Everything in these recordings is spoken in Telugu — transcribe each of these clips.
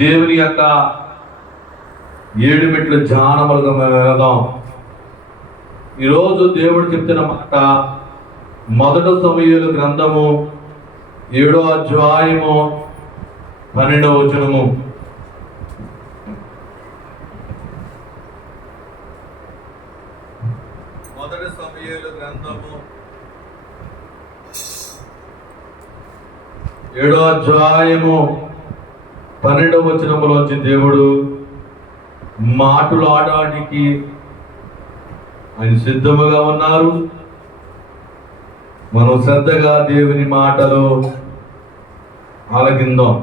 దేవుని యొక్క 7 మెట్ల ధ్యానములుగా మేము వెళదాం. ఈరోజు దేవుడు చెప్తున్న మాట మొదటి సమూయేలు గ్రంథము 7వ అధ్యాయము 12వ వచనము. మొదటి సమూయేలు గ్రంథము 7వ అధ్యాయము 12వ వచనములోంచి దేవుడు మాట్లాడడానికి ఆయన సిద్ధముగా ఉన్నారు. మనం శ్రద్ధగా దేవుని మాటలు ఆలకిందాం.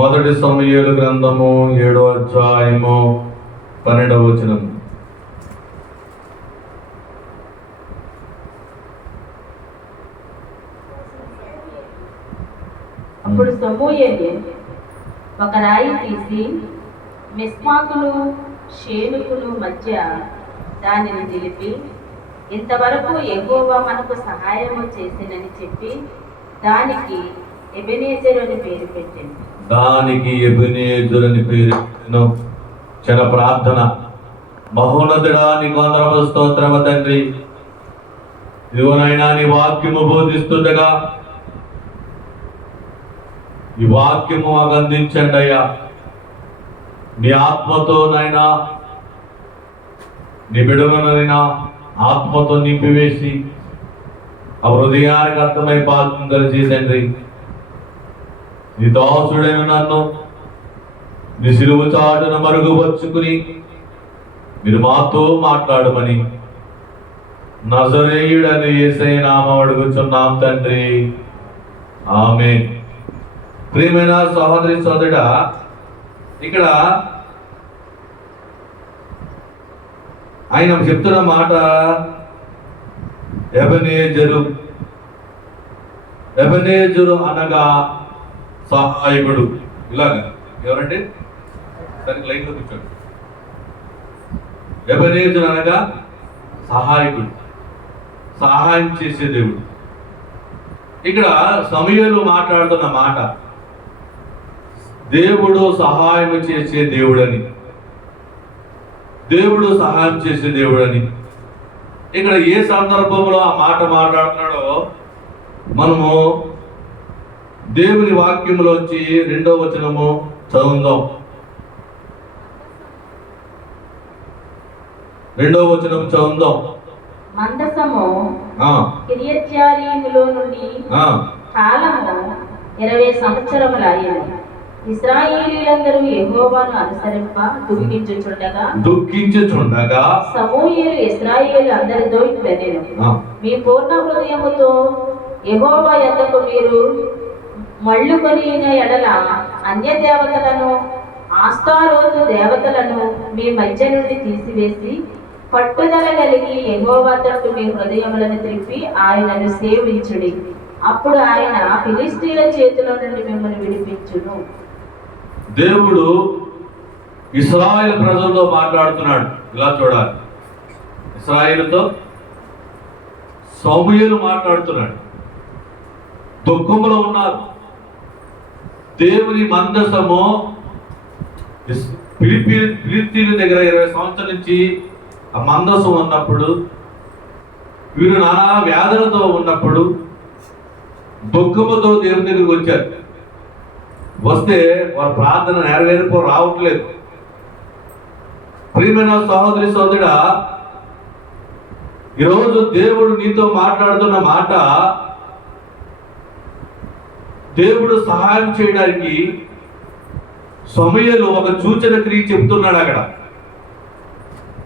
మొదటి సమూయేలు గ్రంథము 7వ అధ్యాయము 12వ వచనము. అప్పుడు సమూయేలు ఒక రాయి తీసి మిస్పాకును షేనుకును మధ్య దానిని నిలిపి, ఇంతవరకు యెహోవా మనకు సహాయము చేసినని చెప్పి దానికి ఎబెనేజరు అని పేరు పెట్టింది. దానికి ఎబెనేజరు అని పేరు పెట్టెను. చిన్న ప్రార్థన. మహోన్నతుడా, నీకు వందనములు స్తోత్రము తండ్రి. ఇదిగోనైనా నీ వాక్యము బోధిస్తుండగా ఈ వాక్యము మాకు అందించండి అయ్యా. నీ ఆత్మతో నైనా నీ బిడమనైనా ఆత్మతో నింపివేసి ఆ హృదయానికి అర్థమై పాత్రం కలిసి తండ్రి, నీ దాసుడైన నన్ను నీ సిలువ చాటున మరుగుపరుచుకుని మీరు మాతో మాట్లాడమని నజరేయుడని యేసయ్య నామమున అడుగుచున్నాం తండ్రి, ఆమేన్. ప్రియమైన సహోదరి సోదరుడా, ఇక్కడ ఆయన చెప్తున్న మాట ఎబెనేజరు. ఎబెనేజరు అనగా సహాయకుడు. ఇలాగా ఎవరంటే దానికి లైన్లో కూర్చోండి. ఎబెనేజరు అనగా సహాయకుడు, సహాయం చేసే దేవుడు. ఇక్కడ సమూయేలు మాట్లాడుతున్న మాట దేవుడు సహాయం చేసే దేవుడని, దేవుడు సహాయం చేసే దేవుడని. ఇక్కడ ఏ సందర్భంలో ఆ మాట మాట్లాడుతున్నాడో మనము దేవుని వాక్యంలోంచి 2వ వచనము చదువుదాం. 2వ వచనం చదువుదాం. మందసము కిర్యత్యారీములో నుండి కాలము 20 సంవత్సరములయ్యాయి. ఇశ్రాయేలీయులందరూ యెహోవాను అనుసరింప దుఃఖించుచుండగా సమూయేలు ఇశ్రాయేలు అందరితో ఇట్లనెను, మీ పూర్ణ హృదయముతో యెహోవా యొద్దకు మీరు మళ్ళుకొనిన ఎడల అన్య దేవతలను ఆస్తారోతు దేవతలను మీ మధ్య నుండి తీసివేసి పట్టుదల కలిగి యెహోవా తట్టు మీ హృదయములను త్రిప్పి ఆయనను సేవించుడి. అప్పుడు ఆయన ఫిలిష్తీయుల చేతిలో నుండి మిమ్మల్ని విడిపించును. దేవుడు ఇశ్రాయేలు ప్రజలతో మాట్లాడుతున్నాడు. ఇలా చూడాలి. ఇశ్రాయేలుతో సమూయేలు మాట్లాడుతున్నాడు. దుఃఖంలో ఉన్నారు. దేవుని మందసము ఫిలిష్తీయుల దగ్గర 20 సంవత్సరాల నుంచి ఆ మందసం ఉన్నప్పుడు, వీరు నానా వ్యాధులతో ఉన్నప్పుడు దుఃఖముతో దేవుని దగ్గరికి వచ్చారు. వస్తే వారి ప్రార్థన నెరవేరిపో రావట్లేదు. ప్రియమైన సహోదరి సోదరుడా, ఈరోజు దేవుడు నీతో మాట్లాడుతున్న మాట, దేవుడు సహాయం చేయడానికి సమూయేలు ఒక సూచన క్రియ చెప్తున్నాడు. అక్కడ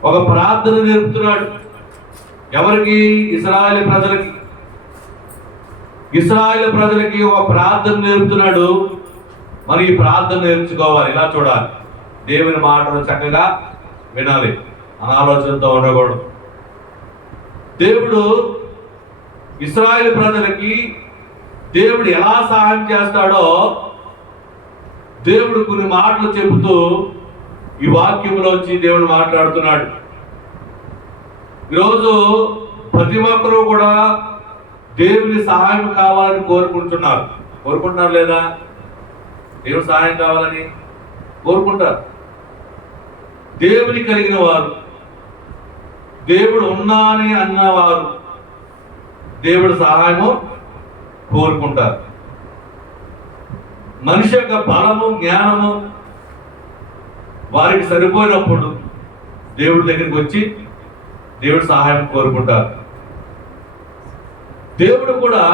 ఒక ప్రార్థన నేర్పుతున్నాడు. ఎవరికి? ఇశ్రాయేలు ప్రజలకి. ఇశ్రాయేలు ప్రజలకి ఒక ప్రార్థన నేర్పుతున్నాడు. మనం ఈ ప్రార్థన నేర్చుకోవాలి. ఇలా చూడాలి. దేవుని మాటలు చక్కగా వినాలి, అనాలోచనతో ఉండకూడదు. దేవుడు ఇశ్రాయేలు ప్రజలకి దేవుడు ఎలా సహాయం చేస్తాడో దేవుడు కొన్ని మాటలు చెబుతూ ఈ వాక్యంలోంచి దేవుడు మాట్లాడుతున్నాడు. ఈరోజు ప్రతి ఒక్కరూ కూడా దేవుని సహాయం కావాలని కోరుకుంటున్నారు లేదా? దేవుడు సహాయం కావాలని కోరుకుంటారు. దేవుని కలిగిన వారు, దేవుడు ఉన్నాని అన్నవారు దేవుడు సహాయము కోరుకుంటారు. మనిషి యొక్క బలము, జ్ఞానము వారికి సరిపోయినప్పుడు దేవుడి దగ్గరికి వచ్చి దేవుడు సహాయం కోరుకుంటారు. దేవుడు కూడా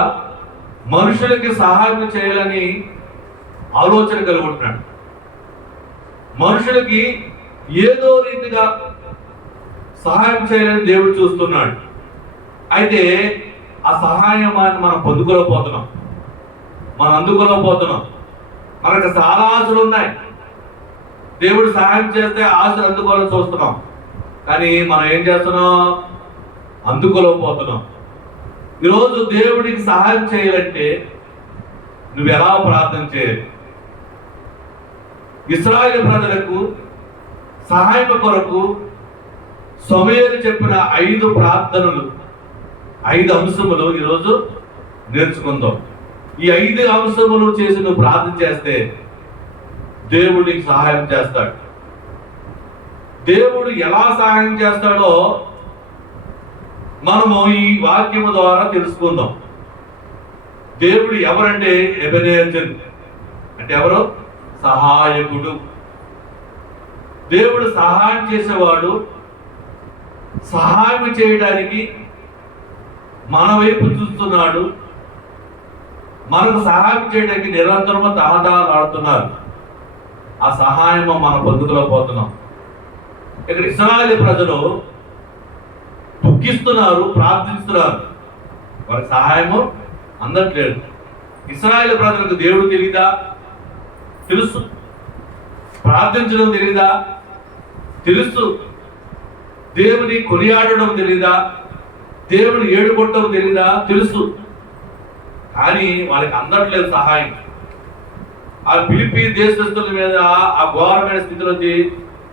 మనుషులకి సహాయం చేయాలని ఆలోచన కలిగి ఉంటున్నాడు. మనుషులకి ఏదో రీతిగా సహాయం చేయాలని దేవుడు చూస్తున్నాడు. అయితే ఆ సహాయాన్ని మనం పొందుకోలేకపోతున్నాం, మనం అందుకోలేకపోతున్నాం. మనకు చాలా ఆశలు ఉన్నాయి. దేవుడు సహాయం చేస్తే ఆశలు అందుకోవాలని చూస్తున్నాం, కానీ మనం ఏం చేస్తున్నాం? అందుకోలేకపోతున్నాం. ఈరోజు దేవుడికి సహాయం చేయాలంటే నువ్వు ఎలా ప్రార్థన చేయాలి? ఇశ్రాయేలు ప్రజలకు సహాయం కొరకు సమూయేలు చెప్పిన 5 ప్రార్థనలు, 5 అంశములు ఈరోజు నేర్చుకుందాం. ఈ 5 అంశములు చేసి నువ్వు ప్రార్థన చేస్తే దేవుడు నీకు సహాయం చేస్తాడు. దేవుడు ఎలా సహాయం చేస్తాడో మనము ఈ వాక్యము ద్వారా తెలుసుకుందాం. దేవుడు ఎవరంటే ఎబెనేజర్ అంటే ఎవరు? సహాయకుడు. దేవుడు సహాయం చేసేవాడు. సహాయం చేయడానికి మన వైపు చూస్తున్నాడు. మనకు సహాయం చేయడానికి నిరంతరము తహతహలాడుతున్నారు. ఆ సహాయము మనం పొందుకోలేకపోతున్నాం. ఇక్కడ ఇశ్రాయేలు ప్రజలు దుఃఖిస్తున్నారు, ప్రార్థిస్తున్నారు, వారికి సహాయము అందట్లేదు. ఇశ్రాయేలు ప్రజలకు దేవుడు తెలీదా? తెలుసు. ప్రార్థించడం తెలీదా? తెలుసు. దేవుని కొనియాడడం తెలీదా? దేవుని ఏడుకొట్టడం తెలీదా? తెలుసు. కానీ వాళ్ళకి అందట్లేదు సహాయం. ఆ ఫిలిప్పీ దేశస్తుల మీద ఆ ఘోరమైన స్థితిలోకి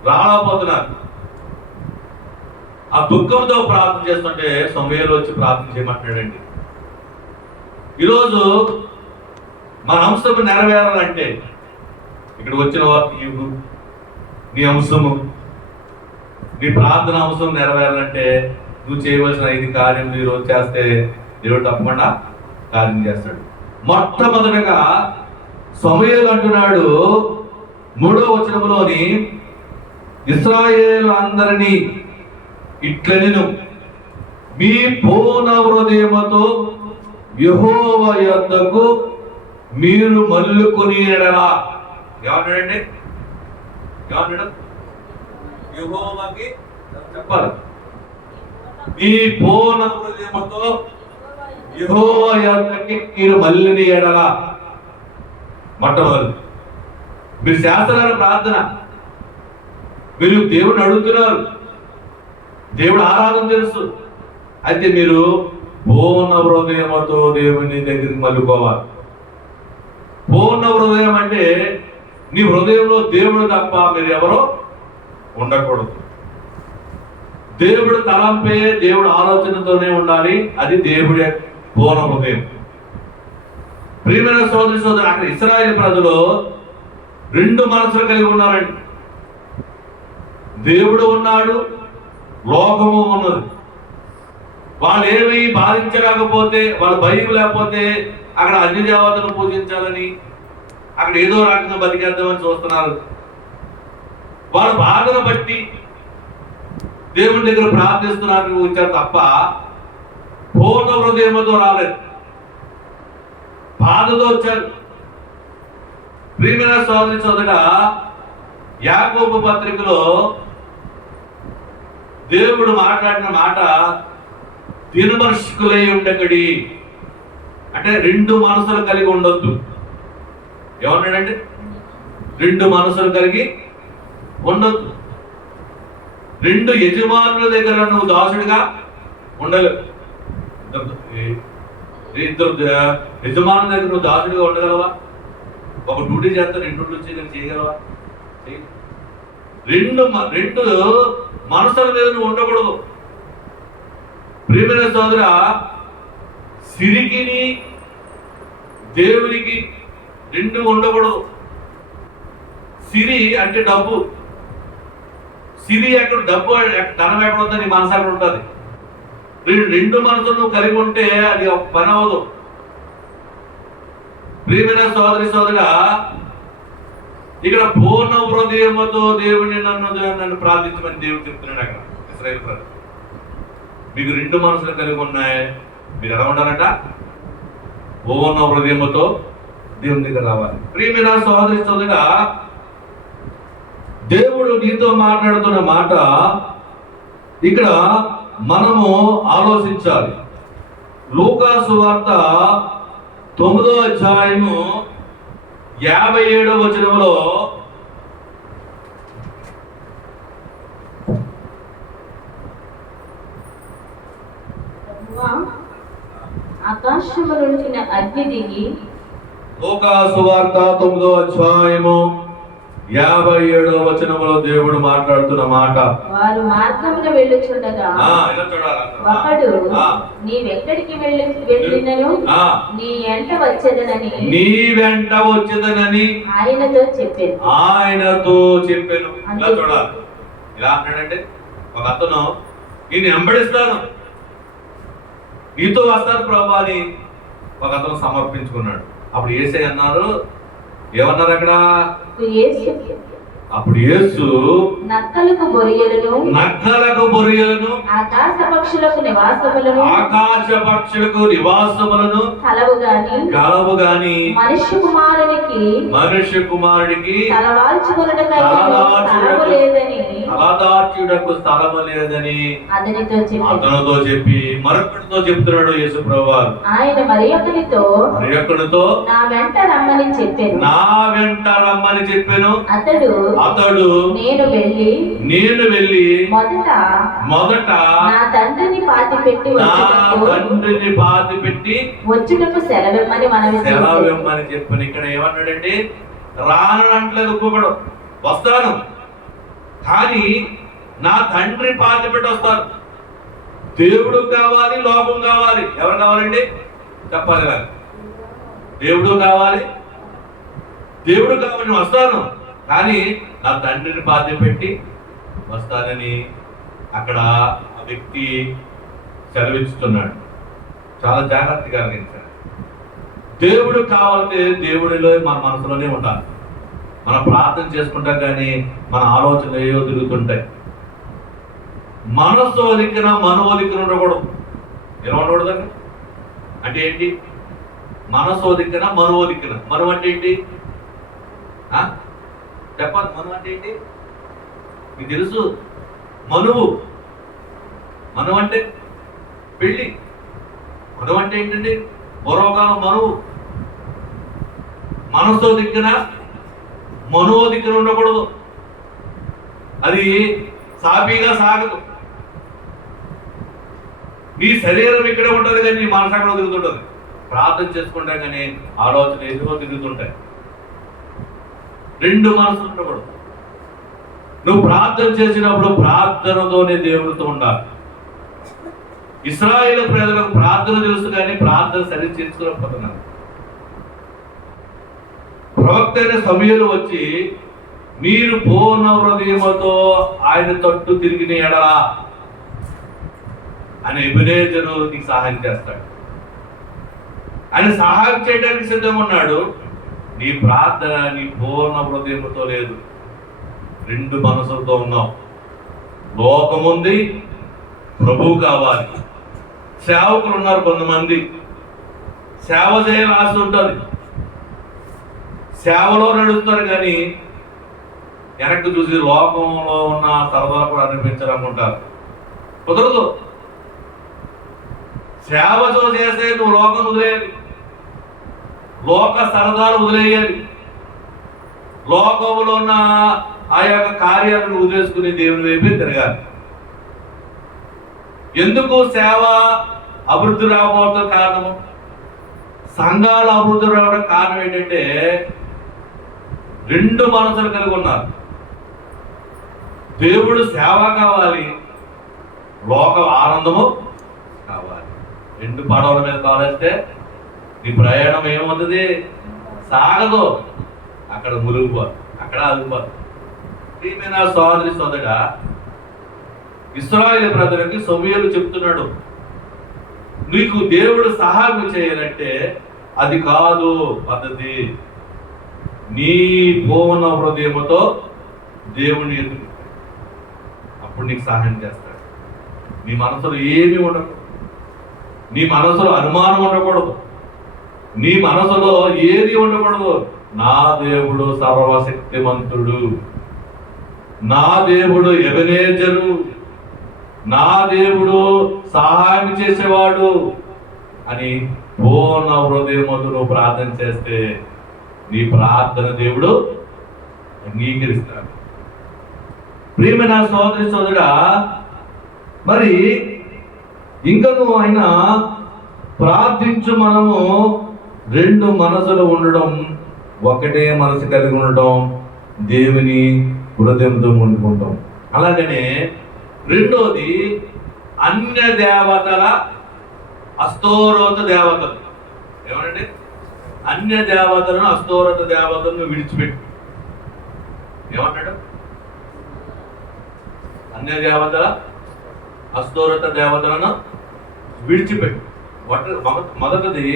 రాలేకపోతున్నారు. ఆ దుఃఖంతో ప్రార్థన చేస్తుంటే సమూయేలు వచ్చి ప్రార్థన చేయమంటున్నాడండి. ఈరోజు మన అంశము నెరవేరాలంటే ఇక్కడ వచ్చిన నీవు, నీ అంశము, నీ ప్రార్థన అంశం నెరవేరాలంటే నువ్వు చేయవలసిన 5 కార్యములు ఈరోజు చేస్తే దేవుడు తప్పకుండా కార్యం చేస్తాడు. మొట్టమొదటిగా సమూయేలు అంటున్నాడు 3వ వచనములోని, ఇశ్రాయేలు అందరినీ ఇట్లనెను, మీ పూర్ణ హృదయముతో యెహోవా యొద్దకు మీరు మల్లుకొని ఎడలా. ఏమన్నాడండి? ఏమన్నాడు? యెహోవాకి చెప్పాలి. మీ పూర్ణ హృదయముతో యెహోవా యొద్దకి మీరు మల్లిని ఎడలా. మొట్టమొదటి మీరు చేస్తున్నారు ప్రార్థన, మీరు దేవుడిని అడుగుతున్నారు, దేవుడు ఆరాధన తెలుసు. అయితే మీరు పూర్ణ హృదయముతో దేవుని దగ్గరికి మల్లుకోవాలి. పూర్ణ హృదయం అంటే నీ హృదయంలో దేవుడు తప్ప మీరు ఎవరో ఉండకూడదు. దేవుడు తలంపే, దేవుడు ఆలోచనతోనే ఉండాలి. అది దేవుడి పూర్ణ హృదయం. ప్రియమైన సోదరి సోదరు, అక్కడ ఇశ్రాయేలు ప్రజలు 2 మనసులు కలిగి ఉన్నారండి. దేవుడు ఉన్నాడు, లోకము ఉన్నది. వాళ్ళు ఏమీ బాధించలేకపోతే, వాళ్ళు భయం లేకపోతే అక్కడ అన్ని దేవతలను పూజించాలని, అక్కడ ఏదో రకంగా బతికేద్దామని చూస్తున్నారు. వాళ్ళ బాధను బట్టి దేవుని దగ్గర ప్రార్థిస్తున్నారు వచ్చారు తప్ప పూర్ణ హృదయంతో రాలేదు, బాధతో వచ్చారు. ప్రియమైన సోదరి సోదరుడా, యాకోబు పత్రికలో దేవుడు మాట్లాడిన మాట దినమనుష్కులై ఉండకడి అంటే 2 మనసులు కలిగి ఉండొద్దు. ఏమన్నాడంటే 2 మనసులు కలిగి ఉండొద్దు. 2 యజమానుల దగ్గర నువ్వు దాసుడిగా ఉండలేవు. 2 యజమానుల దగ్గర నువ్వు దాసుడిగా ఉండగలవా? ఒక డ్యూటీ చేస్తా 2 డ్యూటీలు చేయగలవా? 2 మనసుల మీద నువ్వు ఉండకూడదు. ప్రియమైన సోదరా, సిరికిని దేవునికి 2 ఉండకూడదు. సిరి అంటే డబ్బు. సిరి ఎక్కడ, డబ్బు ధనం ఎక్కడ ఉందని మనసు అక్కడ ఉంటుంది. రెండు మనసులు నువ్వు కలిగి ఉంటే అది ఒక పని అవ్వదు. ప్రియమైన సోదరి సోదరుడా, ఇక్కడ పూర్ణ హృదయముతో దేవుడిని నన్ను ప్రార్థించమని దేవుడు చెప్తున్నాడు. అక్కడ ఇశ్రాయేలు ప్రజలు, మీకు రెండు మనసులు కలిగి ఉన్నాయి, మీరు ఎలా ఉండాలంట? పూర్ణ హృదయముతో దేవుని దగ్గర రావాలి. ప్రియమైన సోదరి సోదరుడా, దేవుడు నీతో మాట్లాడుతున్న మాట ఇక్కడ మనము ఆలోచించాలి. లూకా సువార్త 9వ అధ్యాయము 57వ వచనంలో ఆకాశము నుండి అగ్ని దిగి, లూకా సువార్త 9వ అధ్యాయము 57వ వచనంలో దేవుడు మాట్లాడుతున్న మాట, వారు మార్గమున వెళ్ళుచుండగా ఒకడు నీవెక్కడికి వెళ్ళినను నీ వెంట వచ్చేదనని ఆయనతో చెప్పాను. ఇలా చూడాలి. ఇలా అంటాడంటే, ఒక అతను నేను వెంబడిస్తాను, నీతో వస్తాను ప్రభా అని ఒక అతను సమర్పించుకున్నాడు. అప్పుడు యేసయ్య అన్నారు, ఏమన్నారు అక్కడ? అప్పుడు యేసు నక్కలకు బొరియలను ఆకాశ పక్షులకు నివాసములను కలవు గాని మనుష్య కుమారుడికి తలదార్చుటకు స్థలము లేదని అతనితో చెప్పి మరొకటితో చెప్తున్నాడు యేసు ప్రభువారు. ఆయన మరొకనితో నా వెంట రమ్మని చెప్పాను. అతడు నేను వెళ్ళి మొదట నా తండ్రిని పాతి పెట్టి వచ్చుటకు సెలవిమ్మని చెప్పాను. ఇక్కడ ఏమన్నాడంటే, రాను అంటలేదు ఒక్కొక్కడు, వస్తాను కానీ నా తండ్రి పాతి పెట్టి వస్తాను. దేవుడు కావాలి, లోకం కావాలి. ఎవరు కావాలండి? చెప్పాలి. దేవుడు కావాలి, వస్తాను కానీ నా తండ్రిని పాతి పెట్టి వస్తానని అక్కడ ఆ వ్యక్తి సెలవిస్తున్నాడు. చాలా జాగ్రత్తగా గమనించాలి. దేవుడు కావాలంటే దేవుడిలో మన మనసులోనే ఉండాలి. మనం ప్రార్థన చేసుకుంటాం కానీ మన ఆలోచనలు ఏవో తిరుగుతుంటాయి. మనస్సు ఒలికిన ఉండకూడదు. ఎలా ఉండకూడదండి? అంటే ఏంటి? మనస్సు ఒలికిన మను అంటే ఏంటి? చెప్పాలి. మను అంటే ఏంటి? మీకు తెలుసు. మనువు అంటే పెళ్ళి. మనువు అంటే ఏంటండి? పూర్వకాలం మనువు. మనస్సు దిక్కున ఉండకూడదు. అది సాఫీగా సాగదు. నీ శరీరం ఇక్కడే ఉంటుంది కానీ నీ మనసు అక్కడ తిరుగుతుంటుంది. ప్రార్థన చేసుకుంటాం కానీ ఆలోచన ఎదుగో తిరుగుతుంటాయి. రెండు మనసులు ఉండకూడదు. నువ్వు ప్రార్థన చేసినప్పుడు ప్రార్థనతోనే దేవుడితో ఉండాలి. ఇశ్రాయేలు ప్రజలకు ప్రార్థన తెలుసు కానీ ప్రార్థన సరి చేసుకోలేకపోతున్నారు. ప్రవక్త అయిన సమూయేలు వచ్చి, మీరు పూర్ణ హృదయముతో ఆయన తట్టు తిరిగిన ఎడలా అని ఎబెనేజరు నీకు సహాయం చేస్తాడు. ఆయన సహాయం చేయడానికి సిద్ధంగా ఉన్నాడు. నీ ప్రార్థన నీ పూర్ణ హృదయముతో లేదు, రెండు మనసులతో ఉన్నావు. లోకముంది, ప్రభువు కావాలి. సేవకులు ఉన్నారు, కొంతమంది సేవ చేయాలని ఆశ ఉంటుంది, సేవలో నడుస్తారు కానీ వెనక్కి చూసి లోకంలో ఉన్న సరదాలు కూడా అనిపించాలనుకుంటారు. కుదరదు. సేవతో చేసే నువ్వు లోకం వదిలేయాలి, లోక సరదాలు వదిలేయాలి, లోకంలో ఉన్న ఆ యొక్క కార్యాలను వదిలేసుకుని దేవుని వైపే తిరగాలి. ఎందుకు సేవ అభివృద్ధి రాకపోవడం కారణము? సంఘాల అభివృద్ధి రావడం కారణం ఏంటంటే రెండు మనసులు కలిగి ఉన్నారు. దేవుడు సేవ కావాలి, లోక ఆనందము కావాలి. రెండు పడవల మీద కావాలంటే నీ ప్రయాణం ఏమవుతుంది? సాగదు, అక్కడ మునిగిపోదు. అక్కడ ఆగిపోతుంది. ప్రియమైన సోదరి సోదర, ఇశ్రాయేలు ప్రజలకి సమూయేలు చెప్తున్నాడు, నీకు దేవుడు సహాయం చేయాలంటే అది కాదు పద్ధతి, నీ పూర్ణ హృదయముతో దేవుని ఎదుగు, అప్పుడు నీకు సహాయం చేస్తాడు. నీ మనసులో ఏమీ ఉండకూడదు, నీ మనసులో అనుమానం ఉండకూడదు, నీ మనసులో ఏది ఉండకూడదు. నా దేవుడు సర్వశక్తిమంతుడు, నా దేవుడు ఎబెనేజరు, నా దేవుడు సహాయం చేసేవాడు అని పూర్ణ హృదయముతో నువ్వు ప్రార్థన చేస్తే నీ ప్రార్థన దేవుడు అంగీకరిస్తాడు. ప్రియమైన సోదరి సోదరా, మరి ఇంకను ఆయన ప్రార్థించు మనము రెండు మనసులు ఉండడం, ఒకటే మనసు కలిగి ఉండడం, దేవుని హృదయంతో ఉండుకుంటాం. అలాగనే రెండోది అన్య దేవతల అస్తోరత దేవతలు. ఏమనండి? అన్య దేవతలను అస్తోరత దేవతలను విడిచిపెట్టు. ఏమన్నాడు? అన్య దేవతల అస్తోరత దేవతలను విడిచిపెట్టు. మొదటిది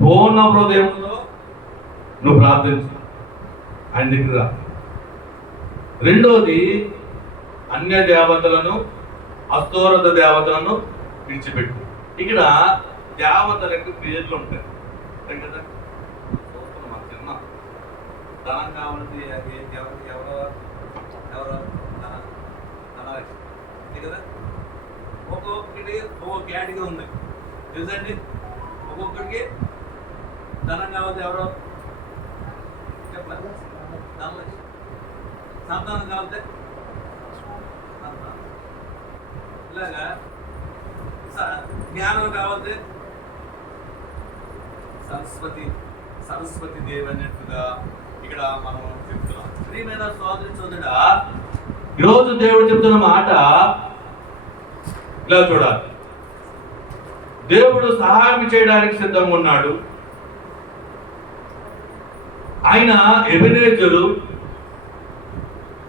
పూర్ణ హృదయంతో నువ్వు ప్రార్థించు, ఆయన దగ్గర రా. రెండోది అన్య దేవతలను అస్తోరత దేవతలను విడిచిపెట్టు. ఇక్కడ దేవతలకు పేర్లు ఉంటాయి కదా. చిన్న ధనం కావాలంటే అది ఎవరో కదా. ఒక్కొక్కటి ఒక్కొక్క కేటగిరీ ఉంది తెలుసండి. ఒక్కొక్కడికి ధనం కావాలి, ఎవరో చెప్పాలి, సంతానం కావాలి, ఇలాగా జ్ఞానం కావాలి, సరస్వతి దేవి అన్నట్టుగా ఇక్కడ మనం చెప్తున్నాం. ప్రియమైన సోదరి సోదరుడా, ఈరోజు దేవుడు చెప్తున్న మాట ఇలా చూడాలి. దేవుడు సహాయం చేయడానికి సిద్ధంగా ఉన్నాడు. ఆయన ఎబెనేజరు,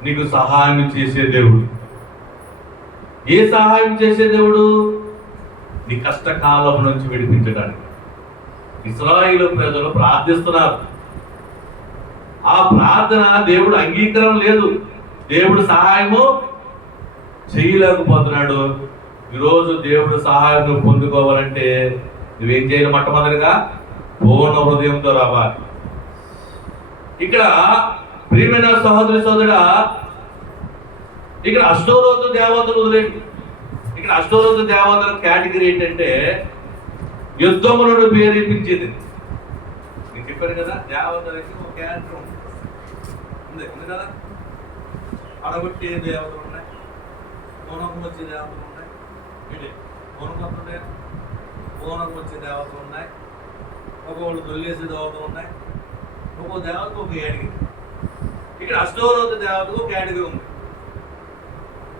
నీకు సహాయం చేసే దేవుడు. ఏ సహాయం చేసే దేవుడు? నీ కష్టకాలం నుంచి విడిపించడానికి. ఇశ్రాయేలు ప్రజలు ప్రార్థిస్తున్నారు, ఆ ప్రార్థన దేవుడు అంగీకారం లేదు, దేవుడు సహాయము చేయలేకపోతున్నాడు. ఈరోజు దేవుడు సహాయం నువ్వు పొందుకోవాలంటే నువ్వేం చేయాలి? మొట్టమొదటిగా పూర్ణ హృదయంతో రావాలి. ఇక్కడ ప్రియమైన సహోదరి సోదరుడా, ఇక్కడ అష్టోరోత దేవతలు వదిలేండి. ఇక్కడ అష్టోరోత దేవతల కేటగిరీ ఏంటంటే యుద్ధములను ప్రేరేపించేది. నేను చెప్పాను కదా, దేవతలకి ఒక క్యారెక్టర్ ఉంది కదా. అడగొట్టే దేవతలు ఉన్నాయి, పూనకం వచ్చే దేవతలు ఉన్నాయి, పూనకం వచ్చే దేవతలు ఉన్నాయి, ఒక్కొక్కళ్ళు దొల్లేసే దేవతలు ఉన్నాయి, ఒక్కొక్క దేవతకు ఒక కేటగిరీ. ఇక్కడ అష్టోరోత దేవతకు ఒక కేటగిరీ ఉంది.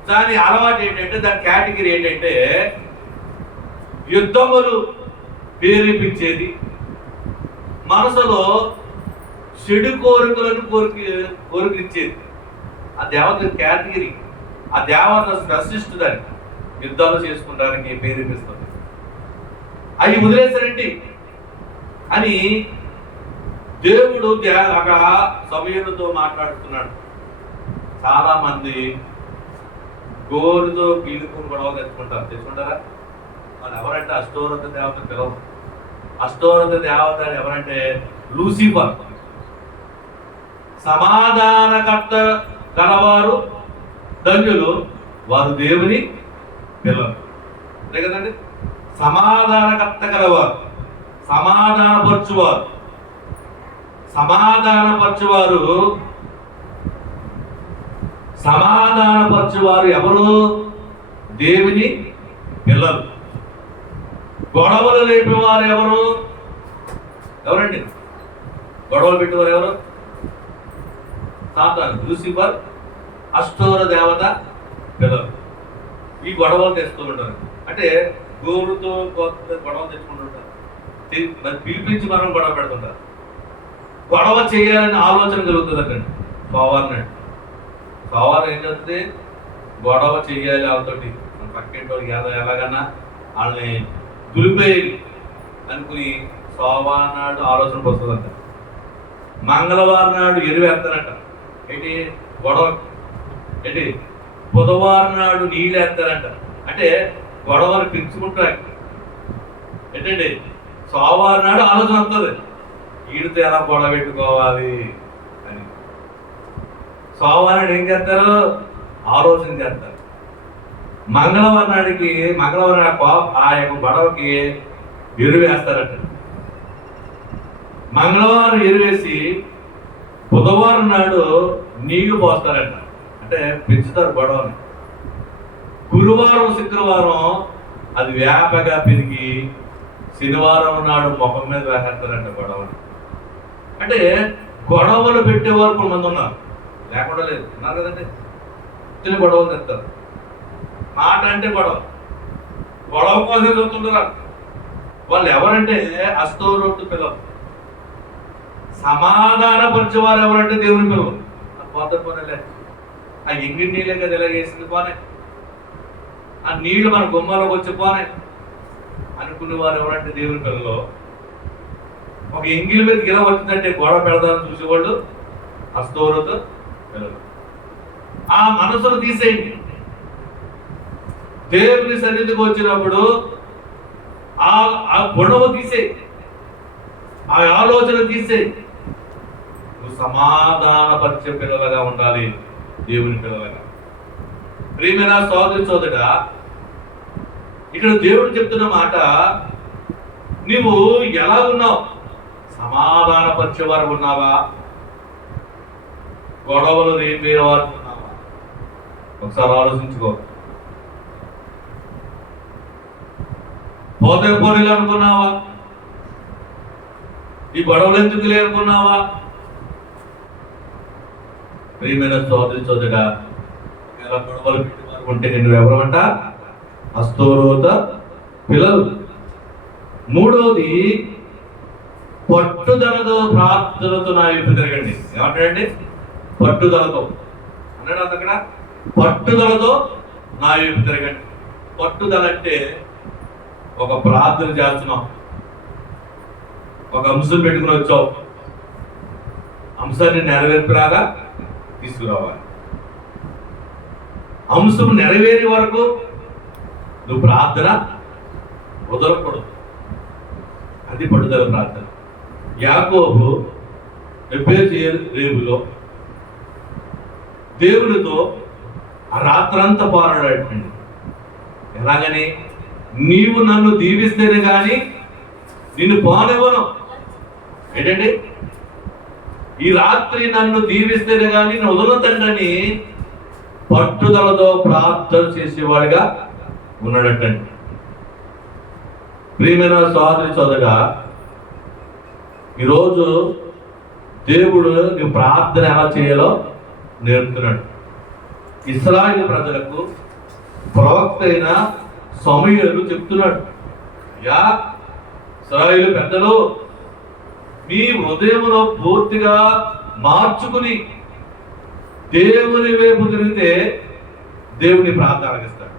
దాని అలవాటు ఏంటంటే, దాని కేటగిరీ ఏంటంటే యుద్ధములు ప్రేరేపించేది, మనసులో చెడు కోరికలను కోరికిచ్చేది. ఆ దేవత కేటగిరీ, ఆ దేవత స్పెషలిస్టుదని యుద్ధాలు చేసుకుంటానికి ప్రేరేపిస్తుంది. అవి వదిలేసారండి అని దేవుడు అక్కడ సమూయేలుతో మాట్లాడుతున్నాడు. చాలా మంది గోరుతో పీలుకుని గొడవ తెచ్చుకుంటారా? వాళ్ళు ఎవరంటే అష్టోరత దేవత పిలవ. అష్టోరత దేవత ఎవరంటే లూసిఫర్. సమాధానకర్త గలవారు ధన్యులు, వారు దేవుని పిల్లలు. అంతే కదండి. సమాధానకర్త గలవారు, సమాధానపరచువారు ఎవరు? దేవుని పిల్లలు. గొడవలు లేపేవారు ఎవరండి? గొడవలు పెట్టేవారు ఎవరు? సాతాను, లూసిఫర్, అష్టోర దేవత పిల్లలు. ఈ గొడవలు తెస్తూ ఉంటారు. అంటే గోరుతో గొడవలు తెచ్చుకుంటుంటారు, మరి పిలిపించి మనం గొడవ పెడుతుంటారు. గొడవ చేయాలని ఆలోచన కలుగుతుంది అక్కడ. సోవారినాడు. సోవారు ఏం చేస్తుంది? గొడవ చెయ్యాలి వాళ్ళతోటి, మన పక్కింటి వాళ్ళకి ఎలాగన్నా వాళ్ళని దులిపేయాలి అనుకుని సోమవారం నాడు ఆలోచనకు వస్తుందంట. మంగళవారం నాడు ఎరువేస్తారంట. ఏంటి? గొడవ. ఏంటి? బుధవారం నాడు నీళ్ళు వేస్తారంట. అంటే గొడవలు పెంచుకుంటారు. ఏంటండి? సోమవారం నాడు ఆలోచన వస్తుంది, వీడితో ఎలా గొడవ పెట్టుకోవాలి అని. సోమవారం ఏం చేస్తారు? ఆలోచన చేస్తారు. మంగళవారం నాడు ఆ యొక్క గొడవకి ఎరువేస్తారట. మంగళవారం ఎరువేసి బుధవారం నాడు నీళ్లు పోస్తారట. అంటే పెంచుతారు గొడవని. గురువారం శుక్రవారం అది వ్యాపగా పెరిగి శనివారం నాడు ముఖం మీద వేసేస్తారంట గొడవని. అంటే గొడవలు పెట్టేవారు కొంతమంది ఉన్నారు, లేకుండా లేదు, ఉన్నారు కదండి. చిన్న గొడవలు తెస్తారు. మాట అంటే గొడవ కోసం చూస్తుంటారు. వాళ్ళు ఎవరంటే అస్తోరోతు పిల్లలు. సమాధానపరిచేవారు ఎవరంటే దేవుని పిల్లలు. పోతే పోనేలే, ఆ ఎంగిరి నీళ్ళే కదా ఇలాగేసింది పోనే, ఆ నీళ్లు మన గుమ్మలోకి వచ్చి పోనే అనుకునేవారు ఎవరంటే దేవుని పిల్లలు. ఒక ఎంగిలి మీద గిల వచ్చిందంటే గొడవ పెడదామని చూసేవాళ్ళు అస్తోరోతు పిల్లలు. ఆ మనసును తీసేయండి. దేవుని సన్నిధికి వచ్చినప్పుడు ఆ గొడవ తీసే, ఆ ఆలోచన తీసే. నువ్వు సమాధానపరిచే పిల్లలుగా ఉండాలి, దేవుని పిల్లలుగా. ప్రియమైన సోదరి సోదరుడా, ఇక్కడ దేవుడు చెప్తున్న మాట, నువ్వు ఎలా ఉన్నావు? సమాధానపరిచేవారు ఉన్నావా? గొడవలు రేపేవారు ఉన్నావా? ఒకసారి ఆలోచించుకో. పోతే పోనీలు అనుకున్నావా? ఈ గొడవలు ఎందుకు లేనుకున్నావా? ప్రియమైన సోదరి సోదరుడా, ఎలా గొడవలు పెట్టేవారు ఉంటే నేను ఎవరమంట? అస్తోరోత పిల్లలు. మూడవది, పట్టుదలతో ప్రార్థనతో నా వైపు తిరగండి. ఏమంటాడండి? పట్టుదలతో అన్నాడు అక్కడ. పట్టుదలతో నా వైపు తిరగండి. పట్టుదల అంటే ఒక ప్రార్థన చేస్తున్నాం, ఒక అంశం పెట్టుకుని వచ్చావు, అంశాన్ని నెరవేర్పులాగా తీసుకురావాలి. అంశం నెరవేరే వరకు నువ్వు ప్రార్థన వదలకూడదు. అది పట్టుదల ప్రార్థన. యాకోబు రేపులో దేవునితో ఆ రాత్రంతా పోరాడాడండి. ఎలాగని? నీవు నన్ను దీవిస్తేనే కానీ నిన్ను పోనివ్వను. ఏంటండి? ఈ రాత్రి నన్ను దీవిస్తేనే కానీ నేను వదలతండని పట్టుదలతో ప్రార్థన చేసేవాడిగా ఉన్నాడటండి. ప్రియమైన సోదరి సోదరుడా, ఈరోజు దేవుడు నువ్వు ప్రార్థన ఎలా చేయాలో నేర్పుతున్నాడు. ఇశ్రాయేలు ప్రజలకు ప్రవక్త అయిన సమూయేలు చెప్తున్నాడు, అయ్యా ఇశ్రాయేలు పెద్దలు, మీ హృదయములో పూర్తిగా మార్చుకుని దేవుని వైపు తిరిగితే దేవుని ప్రార్థన ఆలకిస్తాడు.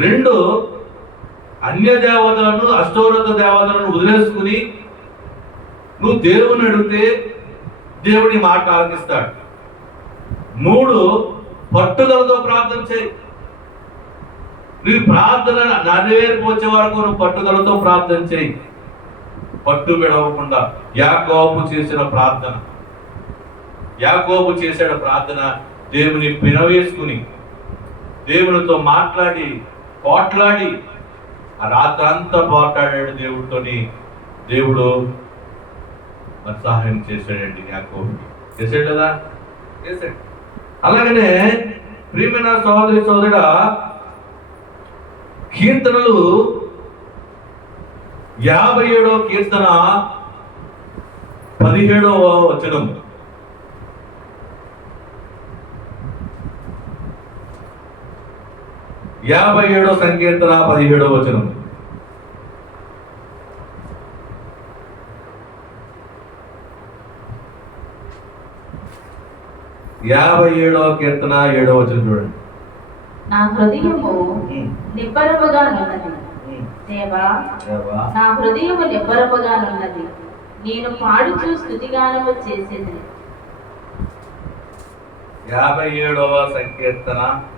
2, అన్య దేవతలను, అష్టోరత దేవతలను వదిలేసుకుని నువ్వు దేవుని అడిగితే దేవుని మాట ఆలకిస్తాడు. 3, పట్టుదలతో ప్రార్థన చేయి. నీ ప్రార్థన నెరవేర్చి వరకు నువ్వు పట్టుదలతో ప్రార్థన చేయి, పట్టు విడవకుండా. యాకోబు చేసిన ప్రార్థన, యాకోబు చేసాడు ప్రార్థన. దేవుని పినవేసుకుని దేవునితో మాట్లాడి పోట్లాడి ఆ రాత్రి అంతా పోట్లాడాడు దేవుడితోని. దేవుడు మరి సహాయం చేశాడండి యాకోబుకి. చేశాడు కదా? చేశాడు. అలాగనే ప్రియమైన సోదరి సోదరుడా, కీర్తనలు 57వ కీర్తన 17వ వచనం. సంకీర్తన 17వ వచనం. 57వ కీర్తన 7వ వచనం చూడండి. నా హృదయము నిబ్బరముగా నున్నది. దేవా, నా హృదయము నిబ్బరముగా నున్నది. నేను పాడుచు స్తుతిగానము చేసేది. 57వ సంకీర్తన 7వ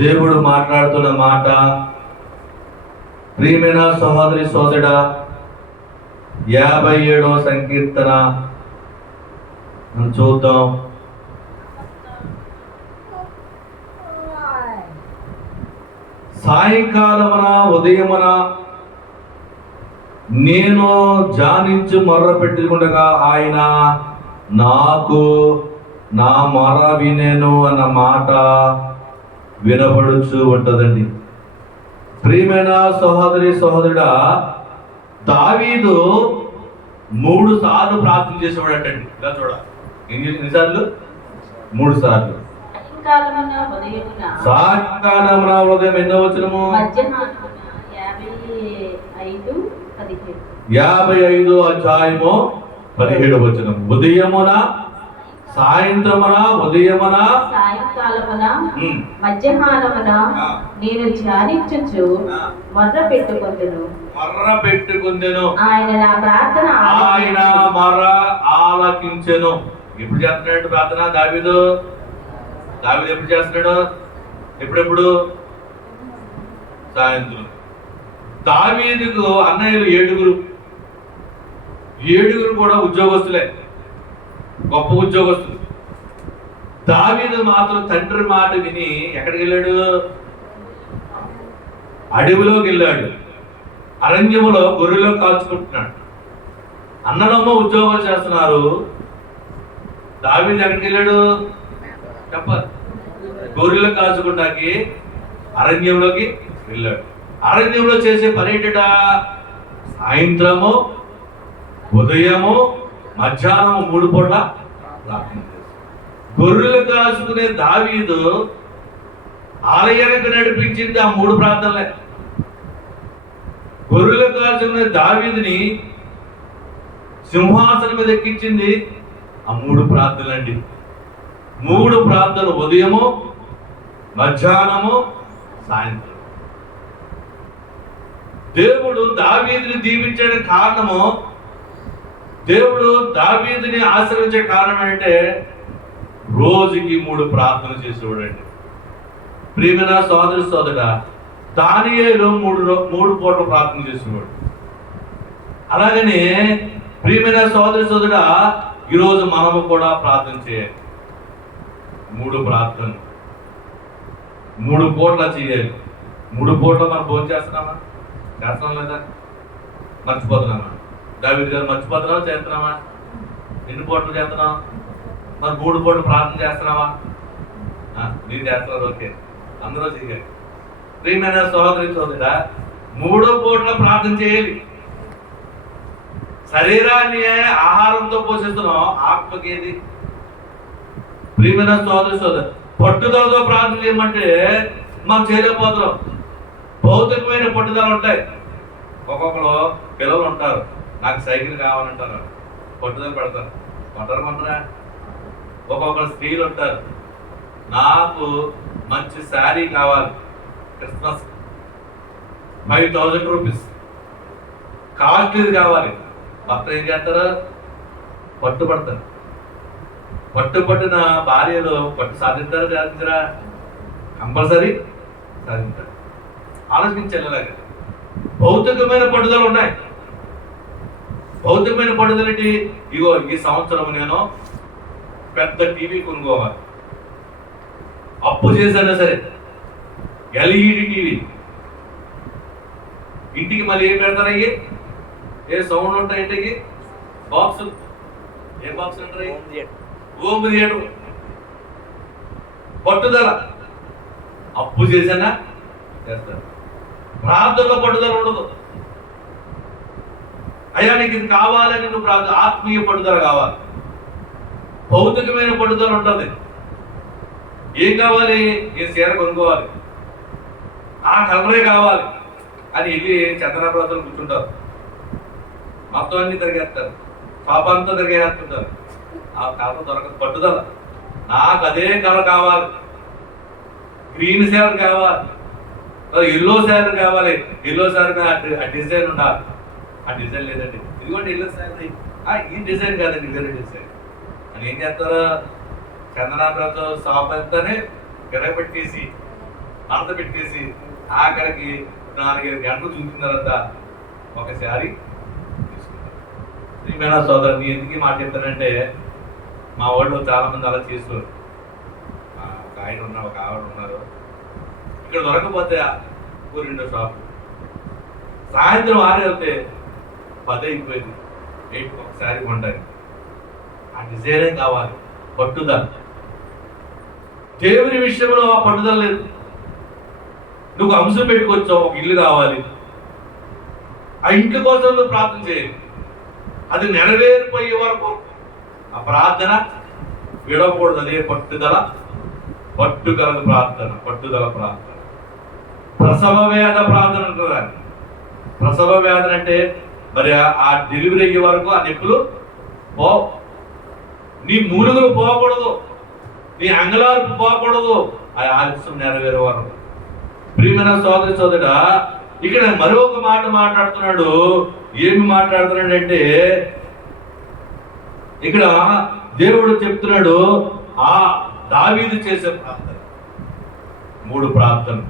దేవుడు మాట్లాడుతున్న మాట, ప్రియమైన సహోదరి సోదరుడా, 57వ సంకీర్తన మనం చూద్దాం. సాయంకాలమున ఉదయమున నేను జానించి మొర్ర పెట్టుకుండగా ఆయన నాకు నా మొర వినెను అన్న మాట వినబడుచు ఉంటదండి. ప్రియమైన సహోదరి సహోదరుడా, దావీదు 3 సార్లు ప్రార్థన చేసేవాడటండి. ఇలా చూడాలి, ఎన్నిసార్లు? 3 సార్లు. సాయంకాలమున ఉదయం ఎన్నో వచనము? 55 అధ్యాయము 17 వచనం. ఉదయమున, సాయంత్రమున, ఉదయమున, సాయంకాలమున, మధ్యాహ్నమున నేను ధ్యానించుచు మొర్ర పెట్టుకొందెను. ఆయన నా ప్రార్థన మొర్ర ఆలకించెను. ఎప్పుడు చేస్తున్నాడు ప్రార్థన దావీదు? ఎప్పుడు చేస్తున్నాడు? ఎప్పుడెప్పుడు? సాయంత్రం. దావీదుకు అన్నయ్యలు 7 కూడా ఉద్యోగస్తులే, గొప్ప ఉద్యోగస్తులు. దావీదు మాత్రం తండ్రి మాట విని ఎక్కడికి వెళ్ళాడు? అడవిలోకి వెళ్ళాడు. అరణ్యములో గొర్రెలు కాల్చుకుంటున్నాడు. అన్నదమ్మ ఉద్యోగాలు చేస్తున్నారు. దావీదు ఎక్కడికి వెళ్ళాడు? చెప్పాలి. గొర్రెలు కాల్చుకుంటాకి అరణ్యంలోకి వెళ్ళాడు. అరణ్యంలో చేసే పని ఏంటా? సాయంత్రము, ఉదయము, మధ్యాహ్నం 3 పూట్ల ప్రార్థన చేస్తాడు. గొర్రెలు కాసుకునే దావీదు ఆలయానికి నడిపించింది ఆ 3 ప్రార్థనలే. గొర్రెలు కాసుకునే దావీదుని సింహాసనం మీద ఎక్కించింది ఆ 3 ప్రార్థనలు అండి. 3 ప్రార్థనలు, ఉదయము, మధ్యాహ్నము, సాయంత్రం. దేవుడు దావీదుని దీవించడానికి కారణము, దేవుడు దావీదుని ఆశ్రయించే కారణం అంటే రోజుకి 3 ప్రార్థనలు చేసేవాడండి. ప్రియమైన సోదరి సోదరుడా, దానియేలు 3 పూటలు ప్రార్థన చేసేవాడు. అలాగనే ప్రియమైన సోదరి సోదరుడా, ఈరోజు మనము కూడా ప్రార్థన చేయాలి. 3 ప్రార్థనలు 3 పూట్ల చేయాలి. 3 పూట్ల మనం భోజనం చేస్తున్నామా? చేస్తున్నాం లేదా? మర్చిపోతున్నామా? దావీదు గారు మర్చిపోతున్నావా? చేస్తున్నామా? ఎన్ని పూటలు చేస్తున్నాం? మరి 3 పూటలు ప్రార్థన చేస్తున్నావా? మీరు చేస్తున్నారు, ఓకే, అందరూ చేయాలి. ప్రియమైన సహోదరి సోదరుడా, 3 పూటల ప్రార్థన చేయాలి. శరీరాన్ని ఆహారంతో పోషిస్తున్నాం, ఆత్మకేది? ప్రియమైన సోదరి సోదరు, పట్టుదలతో ప్రార్థన చేయమంటే మనం చేయలేకపోతున్నాం. భౌతికమైన పట్టుదల ఉంటాయి. ఒక్కొక్కరు పిల్లలు ఉంటారు, నాకు సైకిల్ కావాలంటారు, పట్టుదల పెడతారు, కొంటారా? ఒక్కొక్కరు స్త్రీలు ఉంటారు, నాకు మంచి శారీ కావాలి, క్రిస్మస్ 5000 రూపీస్ కాస్ట్ ఇది కావాలి. భర్త ఏం చేస్తారు? పట్టుబడతారు. పట్టుబట్టిన భార్యలు పట్టు సాధించారు, సాధించరా? కంపల్సరీ సాధించారు. ఆలోచించాలి. భౌతికమైన పట్టుదల ఉన్నాయి. భౌతికమైన పట్టుదలటి, ఇగో ఈ సంవత్సరం నేను పెద్ద టీవీ కొనుక్కోవాలి, అప్పు చేసైనా సరే, ఎల్ఈడి టీవీ. ఇంటికి మళ్ళీ ఏం పెడతారు? అయ్యి ఏ సౌండ్ ఉంటాయి ఇంటికి? బాక్స్. ఏ బాక్స్ ఉంటాయి? Home theatre. పట్టుదల. అప్పు చేసానా చేస్తారు. ప్రార్థనలో పట్టుదల ఉండదు. అయ్యా నీకు ఇది కావాలని నువ్వు ఆత్మీయ పట్టుదల కావాలి. భౌతికమైన పట్టుదల ఉంటుంది. ఏం కావాలి? ఈ చీర కొనుక్కోవాలి, ఆ కలరే కావాలి అని వెళ్ళి చందనాభ్రతలు కూర్చుంటారు. మొత్తం అన్ని తిరిగేస్తారు, పాపంతో తిరిగేస్తుంటారు. ఆ కలర్ దొరకదు. పట్టుదల, నాకు అదే కలర్ కావాలి, గ్రీన్ శారీ కావాలి, ఎల్లో శారీ కావాలి, ఎల్లో శారీ ఆ డిజైన్ ఉండాలి. ఆ డిజైన్ లేదండి, ఇదిగోండి ఎల్లో శారీ, ఈ డిజైన్ కాదండి వేరే డిజైన్ అని ఏం చేస్తారో చందనాభ్రత షాప్ అంతానే విరగబెట్టేసి అంత పెట్టేసి ఆఖరికి 4-5 గంటలు చూసిన తర్వాత ఒక శారీ తీసుకుంటారు. ప్రియమైన సోదరుని ఎందుకు ఈ మాట చెప్తానంటే, మా వాళ్ళు చాలా మంది అలా చేస్తారు. ఒక ఆయన ఉన్నారు, ఒక ఆవిడ ఉన్నారు, ఇక్కడ దొరకపోతే రెండో షాప్, సాయంత్రం 6 వెళ్తే 10 అయిపోయింది, 8 ఒక శారీ కొంటారు. ఆ డిజైనే కావాలి, పట్టుదల. దేవుని విషయంలో ఆ పట్టుదల లేదు. నువ్వు అంశం పెట్టుకొచ్చావు, ఒక ఇల్లు కావాలి, ఆ ఇంటి కోసం నువ్వు ప్రార్థన చేయాలి. అది నెరవేరిపోయే వరకు ఆ ప్రార్థన విడవకూడదు. అదే పట్టుదల, పట్టుదల ప్రార్థన, పట్టుదల ప్రార్థన. ప్రసవ వేద ప్రార్థన అంటారు. ప్రసవ వేదన అంటే మరి ఆ డెలివరీ అయ్యే వరకు ఆ నొప్పులు పోవు, నీ మూలుగులు పోకూడదు, నీ అంగలార్పు పోకూడదు, ఆ ఆలస్యం నెరవేరే వరకు. ప్రియమైన సోదరి సోదరుడా, ఇక్కడ మరొక మాట మాట్లాడుతున్నాడు. ఏమి మాట్లాడుతున్నాడంటే, ఇక్కడ దేవుడు చెప్తున్నాడు, ఆ దావీదు చేసే ప్రార్థన 3 ప్రార్థనలు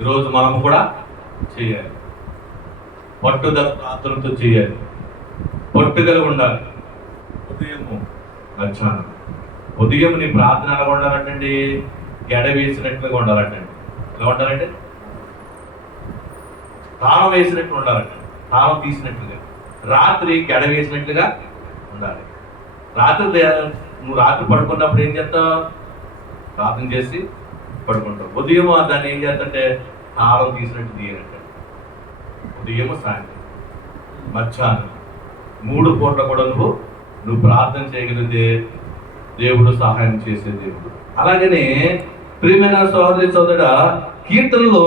ఈరోజు మనము కూడా చేయాలి. పట్టుదల ప్రార్థనతో చేయాలి, పట్టుదల ఉండాలి. ఉదయము మధ్యాహ్నం, ఉదయం నీ ప్రార్థన ఎలా ఉండాలంటండి? గెడ వేసినట్లుగా ఉండాలంటండి. ఎలా ఉండాలంటే తాళం వేసినట్లు ఉండాలండి, తాళం తీసినట్లుగా. రాత్రి గెడ వేసినట్లుగా ఉండాలి. నువ్వు రాత్రి పడుకున్నప్పుడు ఏం చేస్తావు? ప్రార్థన చేసి పడుకుంటావు. ఉదయం దాన్ని ఏం చేస్తంటే తాళం తీసినట్టు తీయనట్టు. ఉదయం, సాయంత్రం, మధ్యాహ్నం 3 పూట్ల కూడా నువ్వు ప్రార్థన చేయగలిగితే దేవుడు సహాయం చేసే దేవుడు. అలాగనే ప్రియమైన సోదరి సోదరుడా, కీర్తనలో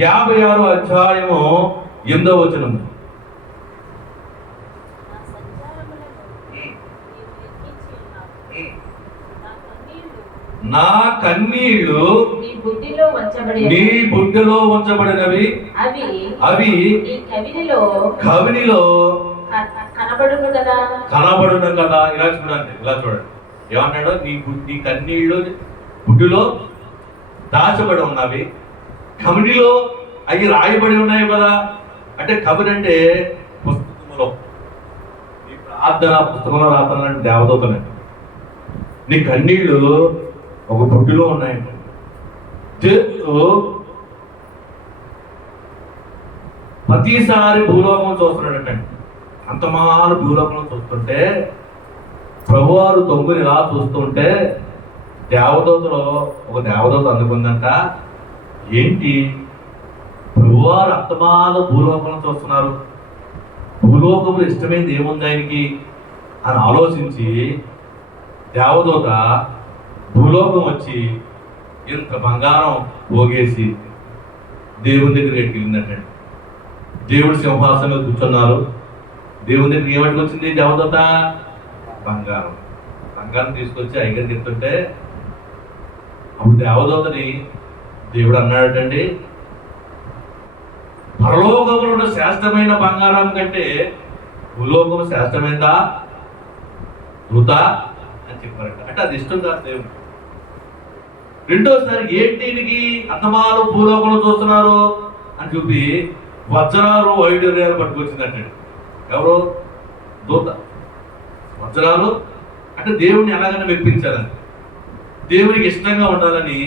56వ అధ్యాయము 8వ వచనం, నా కన్నీళ్లు నీ బుడ్డిలో ఉంచబడినవి, అవి కవినిలో కనబడును కదా. ఇలా చూడండి, ఇలా చూడండి ఏమన్నాడో, నీ కన్నీళ్లు బుడ్డిలో దాచబడి ఉన్నవి, కవినిలో అవి రాయబడి ఉన్నాయి కదా. అంటే కవిని అంటే పుస్తకంలో, ఈ ప్రార్థన పుస్తకంలో రాత్రాలంటే దేవదూతలండి. నీ కన్నీళ్లు ఒక బుడ్డిలో ఉన్నాయండి. దేవుడు ప్రతిసారి భూలోకం చూస్తున్నాడంటే, అంతమాను భూలోకంలో చూస్తుంటే, ప్రభువారు దొంగని ఇలా చూస్తుంటే దేవదూతలో ఒక దేవదూత అందుకుందంట, ఏంటి ప్రభువారు అంతమాను భూలోకంలో చూస్తున్నారు, భూలోకంలో ఇష్టమైంది ఏముంది ఆయనకి అని ఆలోచించి దేవదూత భూలోకం వచ్చి ఇంత బంగారం పోగేసి దేవుని దగ్గరికి వెళ్ళిందంటే, దేవుడు సింహాసనంలో కూర్చున్నారు. దేవుని దగ్గర ఏమంటే వచ్చింది దేవదూత? బంగారం. బంగారం తీసుకొచ్చి అయ్యగారు చెప్తుంటే, అప్పుడు దేవదూతని దేవుడు అన్నాడటండి, పరలోకంలో శ్రేష్టమైన బంగారం కంటే భూలోకం శ్రేష్టమైందా దూత అని చెప్పారట. అంటే అది ఇష్టం కాదు దేవుడు. రెండోసారి ఏంటికి అంతమాలు భూలోకంలో చూస్తున్నారు అని చెప్పి వజ్రాలు వైడూర్యాలు పట్టుకొచ్చిందంటే, ఎవరు? దూత. వజ్రాలు అంటే దేవుడిని ఎలాగైనా మెప్పించాలని, దేవునికి ఇష్టంగా ఉండాలని.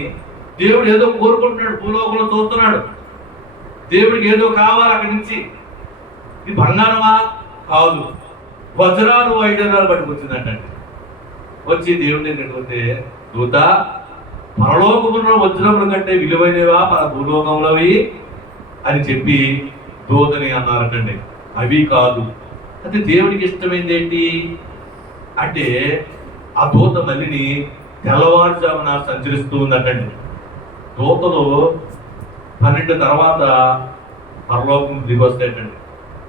దేవుడు ఏదో కోరుకుంటున్నాడు, భూలోకంలో చూస్తున్నాడు. దేవుడికి ఏదో కావాలి అక్కడి నుంచి. ఇది బంగారమా? కాదు, వజ్రాలు వైడూర్యాలు పట్టుకొచ్చిందంటే. వచ్చి దేవుడిని ఎన్నుకుంటే, దూత పరలోకములో వజ్రముల కంటే విలువైనవా భూలోకంలోవి అని చెప్పి దూతని అన్నారటండి. అవి కాదు. అయితే దేవుడికి ఇష్టమైంది ఏంటి అంటే ఆ దూత మళ్ళీని తెల్లవారుజామున సంచరిస్తూ ఉందటండి. దూతలు 12 తర్వాత పరలోకం దిగొస్తాయండి,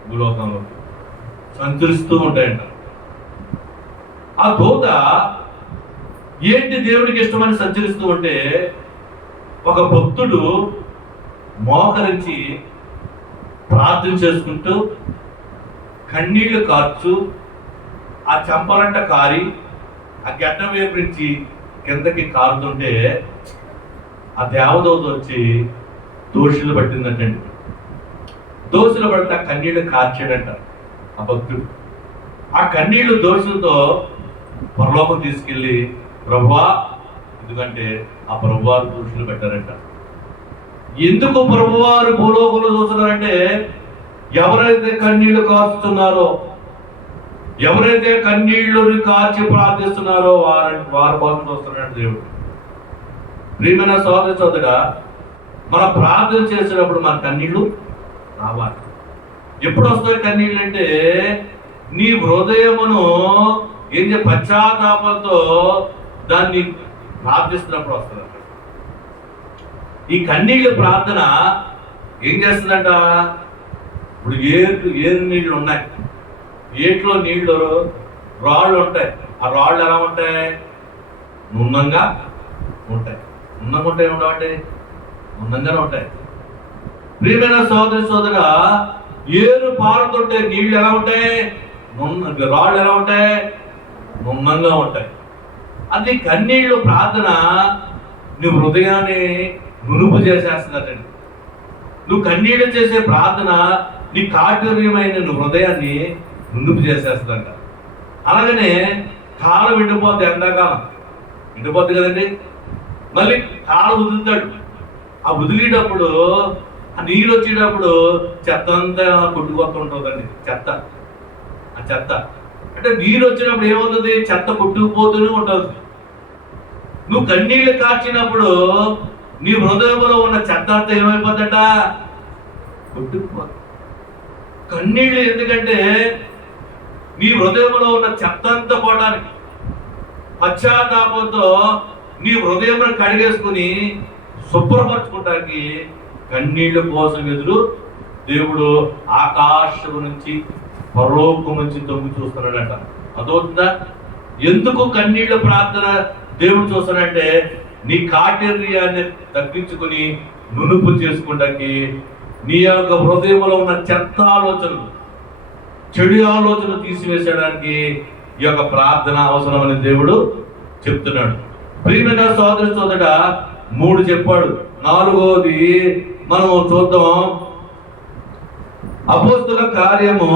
భూలోకంలో సంచరిస్తూ ఉంటాయంట. ఆ దూత ఏంటి దేవుడికి ఇష్టమని సంచరిస్తూ ఉంటే, ఒక భక్తుడు మోకరించి ప్రార్థన చేసుకుంటూ కన్నీళ్లు కార్చు ఆ చెంపలంట కారి ఆ గడ్డం వైపు నుంచి కిందకి కారుతుంటే ఆ దేవదూత వచ్చి దోషులు పట్టిందంటండి. దోషులు పడితే ఆ కన్నీళ్లు కార్చాడంట ఆ భక్తుడు. ఆ కన్నీళ్లు దోషులతో పరలోకం తీసుకెళ్ళి ప్రభువా, ఎందుకంటే ఆ ప్రభువారు దోషులు పెట్టారంట. ఎందుకు ప్రభువారు భూలోకంలో చూస్తున్నారంటే, ఎవరైతే కన్నీళ్లు కార్చుతున్నారో, ఎవరైతే కన్నీళ్లు కార్చి ప్రార్థిస్తున్నారో వారి కోసం చూస్తున్నాడు దేవుడు. ప్రియమైన సోదర సోదరుడా, మనం ప్రార్థన చేసేటప్పుడు మన కన్నీళ్లు రావాలి. ఎప్పుడు వస్తాయి కన్నీళ్ళు అంటే, నీ హృదయమును పశ్చాత్తాపంతో దాన్ని ప్రార్థిస్తున్నప్పుడు వస్తుంది. ఈ కన్నీళ్ళ ప్రార్థన ఏం చేస్తుందంట, ఇప్పుడు ఏరు నీళ్లు ఉన్నాయి, ఏట్లో నీళ్లు రాళ్ళు ఉంటాయి. ఆ రాళ్ళు ఎలా ఉంటాయి? నున్నంగా ఉంటాయి. నున్నంగా ఉంటాయి, ఉండవండి, నున్నంగానే ఉంటాయి. ప్రియమైన సోదరి సోదర, ఏరు పారుతుంటే నీళ్లు ఎలా ఉంటాయి? రాళ్ళు ఎలా ఉంటాయి? నున్నంగా ఉంటాయి. అది కన్నీళ్ళు ప్రార్థన నీ హృదయాన్ని నునుపు చేసేస్తుందండి. నువ్వు కన్నీళ్ళు చేసే ప్రార్థన నీ కాఠిన్యమైన నువ్వు హృదయాన్ని నునుపు చేసేస్తుందంట. అలాగనే కాలం ఎండిపోద్ది, ఎండాకాలం ఎండిపోద్ది కదండి. మళ్ళీ కాలం వదులుతాడు. ఆ వదిలేటప్పుడు ఆ నీళ్ళు వచ్చేటప్పుడు చెత్త అంతా కొట్టుకొస్తుంటుందండి. చెత్త, ఆ చెత్త అంటే నీళ్ళు వచ్చినప్పుడు ఏమవుతుంది? చెత్త కొట్టుకుపోతూనే ఉంటుంది. నువ్వు కన్నీళ్లు కార్చినప్పుడు నీ హృదయంలో ఉన్న చెత్త అంతా ఏమైపోద్దట? కొట్టుకుపోతుంది. కన్నీళ్ళు ఎందుకంటే నీ హృదయంలో ఉన్న చెత్త అంతా పోవడానికి, పశ్చాత్తాపంతో నీ హృదయంలో కడిగేసుకుని శుభ్రపరచుకోవడానికి కన్నీళ్ళ కోసం ఎదురు దేవుడు ఆకాశం నుంచి పరలోకం నుంచి తొంగి చూస్తున్నాడట. అదవుతుందా? ఎందుకు కన్నీళ్ళ ప్రార్థన దేవుడు చూస్తాడంటే, నీ కాఠిన్యాన్ని తగ్గించుకుని నునుపు చేసుకోవడానికి, నీ యొక్క హృదయంలో ఉన్న చెత్త ఆలోచనలు, చెడు ఆలోచనలు తీసివేసేయడానికి ఈ యొక్క ప్రార్థన అవసరమని దేవుడు చెప్తున్నాడు. ప్రియమైన సోదరి సోదరుడా, 3 చెప్పాడు. 4వది మనం చూద్దాం. అపోస్తుల కార్యము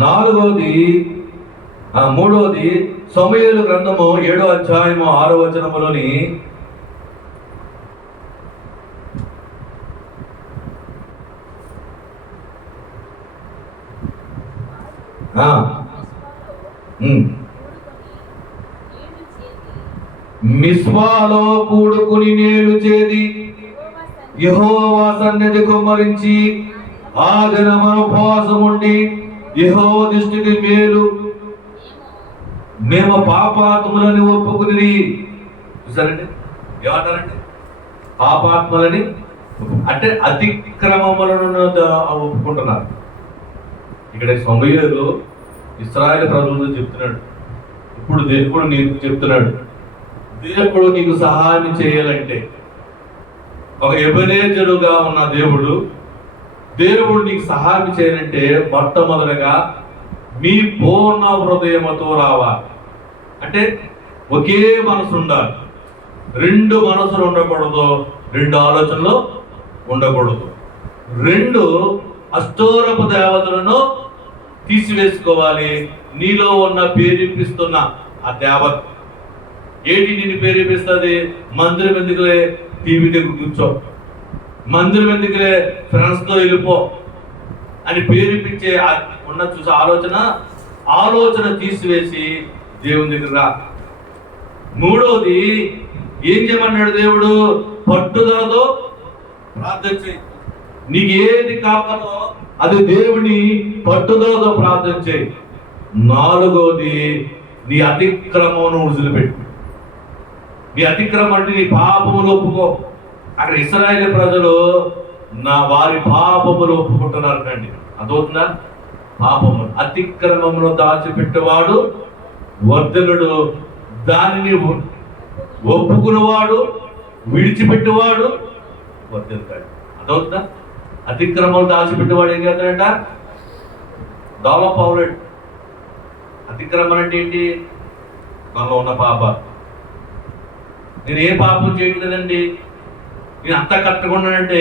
3వది సమూయేలు గ్రంథము 7వ అధ్యాయము 6వ వచనములోని మిస్పాలో కూడుకుని నీళ్లు చేది యెహోవా సన్నిధి కుమ్మరించి ఆ దినమున ఉపవాసం ఉండి యెహోవా దృష్టికి మేలు మేము పాపాత్ములని ఒప్పుకుని. చూసారండి ఏమంటారండి? పాపాత్ములని అంటే అతిక్రమములను ఒప్పుకుంటున్నారు. ఇక్కడ సమూయేలు ఇశ్రాయేలు ప్రజలతో చెప్తున్నాడు. ఇప్పుడు దేవుడు నీకు చెప్తున్నాడు, దేవుడు నీకు సహాయం చేయాలంటే, ఒక ఎబెనేజరుగా ఉన్న దేవుడు నీకు సహాయం చేయాలంటే మొట్టమొదటిగా మీ పూర్ణ హృదయముతో రావాలి. అంటే ఒకే మనసు ఉండాలి. 2 మనసులు ఉండకూడదు, 2 ఆలోచనలు ఉండకూడదు. 2 అష్టోరపు దేవతలను తీసివేసుకోవాలి. నీలో ఉన్న ప్రేరేపిస్తున్న ఆ దేవత ఏంటి? నిన్ను ప్రేరేపిస్తుంది? మందిరం ఎందుకులే, టీవీ దగ్గర కూర్చో, మందిరం ఎందుకులే, ఫ్రెండ్స్తో వెళ్ళిపో అని ప్రేరేపించే ఉన్న చూసే ఆలోచన తీసివేసి దేవుని దగ్గర రా. 3వది ఏం చేయమన్నాడు దేవుడు? పట్టుదలతో ప్రార్థన చేయి. నీకు ఏది కావాలో అది దేవుని పట్టుదలతో ప్రార్థన చేయి. నాలుగోది, నీ అతిక్రమమును వదిలిపెట్టు. నీ అతిక్రమం అంటే నీ పాపములు ఒప్పుకో. అక్కడ ఇశ్రాయేలు ప్రజలు వారి పాపములు ఒప్పుకుంటున్నారు కండి. అదవుతుందా? పాపము అతిక్రమమును దాచిపెట్టేవాడు వర్ధనుడు, దానిని ఒప్పుకునేవాడు విడిచిపెట్టేవాడు వర్ధనుతాడు. అదవుతుందా? అతిక్రమం దాచిపెట్టేవాడు ఏం చేస్తాడంట? డెవలప్ అవ్వలేడు. అతిక్రమం అంటే ఏంటి? మనలో ఉన్న పాపాలు. నేను ఏ పాపం చేయట్లేదండి, నేను అంతా కట్టకుండానంటే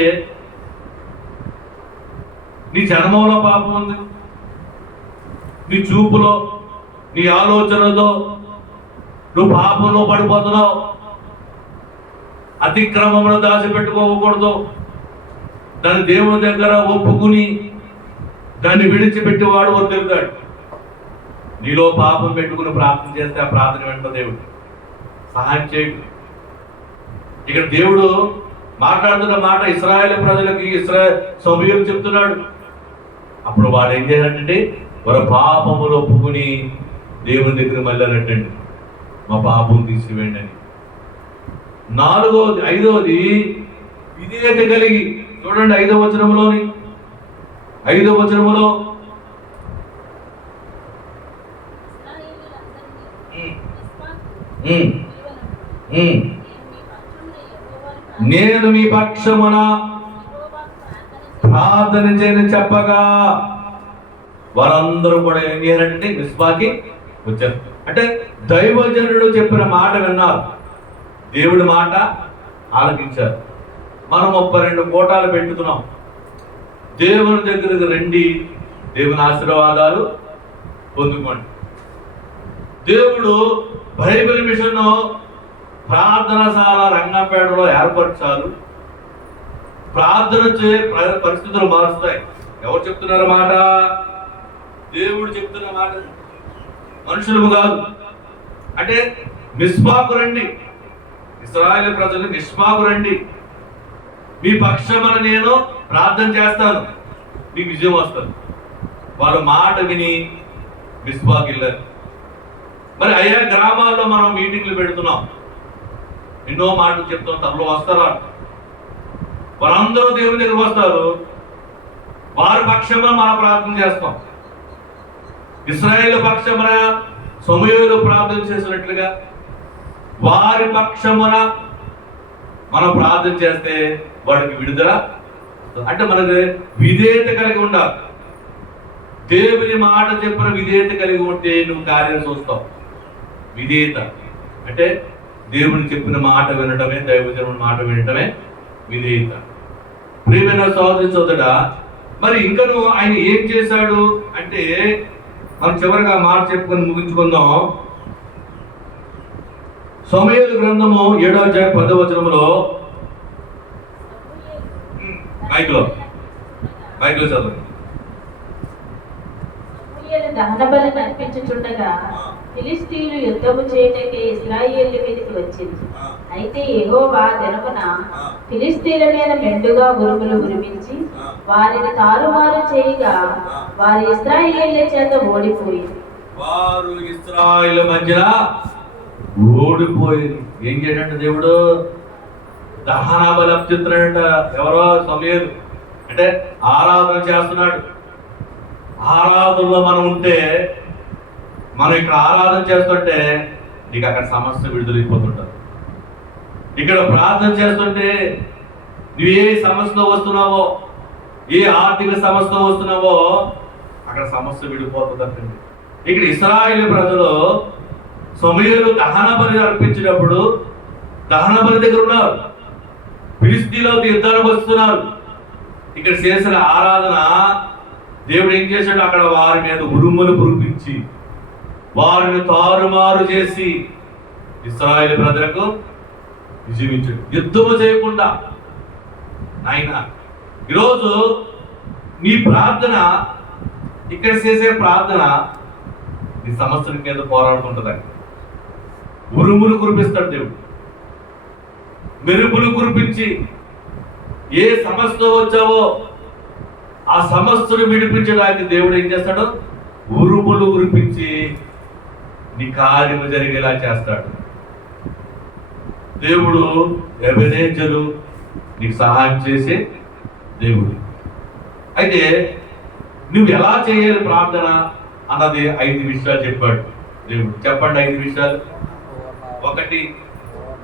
నీ జన్మంలో పాపం ఉంది. నీ చూపులో, నీ ఆలోచనలో నువ్వు పాపంలో పడిపోతున్నావు. అతిక్రమమును దాచిపెట్టుకోకూడదు. దాన్ని దేవుని దగ్గర ఒప్పుకుని దాన్ని విడిచిపెట్టేవాడు వర్ధిల్లుతాడు. నీలో పాపం పెట్టుకుని ప్రార్థన చేస్తే ఆ ప్రార్థన వెంట దేవుడు సహాయం చేయడు. ఇక్కడ దేవుడు మాట్లాడుతున్న మాట ఇశ్రాయేలు ప్రజలకి సమూయేలు చెప్తున్నాడు. అప్పుడు వాడు ఏం చేయాలంటే వారి పాపములు ఒప్పుకుని దేవుని దగ్గర మళ్ళీ అన్నట్టండి, మా పాపం తీసివేయండి అని. ఐదవది విధేయత కలిగి. చూడండి 5వ వచనములోని 5వ వచనములో నేను మీ పక్షమున ప్రార్థన చేయని చెప్పగా వారందరూ కూడా ఏం చేయాలంటే మిస్బాకి వచ్చారు. అంటే దైవజనుడు చెప్పిన మాట విన్నారు, దేవుడి మాట ఆలకించారు. మనం 32 కోటాలు పెట్టుతున్నాం. దేవుని దగ్గరికి రండి, దేవుని ఆశీర్వాదాలు పొందుకోండి. దేవుడు బైబిల్ మిషన్ ప్రార్థనశాల రంగంపేటలో ఏర్పరచాలి. ప్రార్థన పరిస్థితులు మారుస్తాయి. ఎవరు చెప్తున్నారు మాట? దేవుడు చెప్తున్న మాట, మనుషులు కాదు. అంటే మిస్బాకు రండి, ఇశ్రాయేలు ప్రజలు మిస్బాకు రండి, మీ పక్షమున నేను ప్రార్థన చేస్తాను, మీకు విజయం వస్తుంది. వాళ్ళ మాట విని మిస్బాకు వెళ్ళారు. మరి అయ్యా గ్రామాల్లో మనం మీటింగ్లు పెడుతున్నాం, ఎన్నో మాటలు చెప్తున్నాం. తమలో వస్తారా? వారందరూ దేవుని దగ్గర వస్తారు, వారి పక్షమున మనం ప్రార్థన చేస్తాం. ఇశ్రాయేలు పక్షమున సమూయేలు ప్రార్థన చేసినట్లుగా వారి పక్షమున మనం ప్రార్థన చేస్తే వాడికి విడుదల. అంటే మనకి విధేయత కలిగి ఉండాలి. దేవుని మాట చెప్పిన విధేయత కలిగి ఉంటే నువ్వు కార్యం చూస్తావు. విధేయత అంటే దేవుని చెప్పిన మాట వినటమే, దైవజనుని మాట వినటమే విధేయత. ప్రియమైన సోదరి సోదరుడా, మరి ఇంకను ఆయన ఏం చేశాడు అంటే మనం చివరిగా మాట చెప్పుకొని ముగించుకుందాం. సమూయేలు గ్రంథము 7వ అధ్యాయం 10వ వచనములో మైక్లో చదవండి. దహన బలి అర్పించుచుండగా ఫిలిష్తీయులు యుద్ధము చేయటకే ఇశ్రాయేలు మీదకి వచ్చింది. అయితే యెహోవా దినమున ఫిలిష్తీయుల మీద మెండుగా ఉరుములు ఉరిమించి వారిని తారుమారు చేయగా వారి ఇశ్రాయేలు చేత ఓడిపోయింది. వారు ఇశ్రాయేలు మధ్య ఓడిపోయింది. ఏం చేయడంట దేవుడు? దహన బలి అర్పిస్తున్నాడంట. ఎవరో సమూయేలు అంటే ఆరాధన చేస్తున్నాడు. ఆరాధనలో మనం ఉంటే, మనం ఇక్కడ ఆరాధన చేస్తుంటే నీకు అక్కడ సమస్య విడుదలైపోతుంటారు. ఇక్కడ ప్రార్థన చేస్తుంటే నువ్వు ఏ సమస్యలో వస్తున్నావో, ఏ ఆర్థిక సమస్యలో వస్తున్నావో అక్కడ సమస్య విడిపోతుంది. ఇక్కడ ఇశ్రాయేలు ప్రజలు సమూయేలు దహన బలి అర్పించినప్పుడు దహన బలి దగ్గర ఉన్నారు, ఫిలిష్తీయులతో యుద్ధానికి వస్తున్నారు. ఇక్కడ చేసిన ఆరాధన దేవుడు ఏం చేశాడు? అక్కడ వారి మీద ఉరుములు కురిపించి వారిని తారుమారు చేసి ఇశ్రాయేలు ప్రజలకు విజయించాడు. యుద్ధము చేయకుండా. నాయన ఈరోజు నీ ప్రార్థన, ఇక్కడ చేసే ప్రార్థన నీ సమస్యల మీద పోరాడుతుంటదండి. ఉరుములు కురిపిస్తాడు దేవుడు, మెరుపులు కురిపించి ఏ సమస్యతో వచ్చావో ఆ సమస్యను విడిపించడానికి దేవుడు ఏం చేస్తాడు? ఉరుములు ఉరిపించి నీ కార్యము జరిగేలా చేస్తాడు. దేవుడు ఎబెనేజరు, నీకు సహాయం చేసే దేవుడు. అయితే నువ్వు ఎలా చేయాలి ప్రార్థన అన్నది 5 విషయాలు చెప్పాడు దేవుడు. చెప్పండి 5 విషయాలు. 1,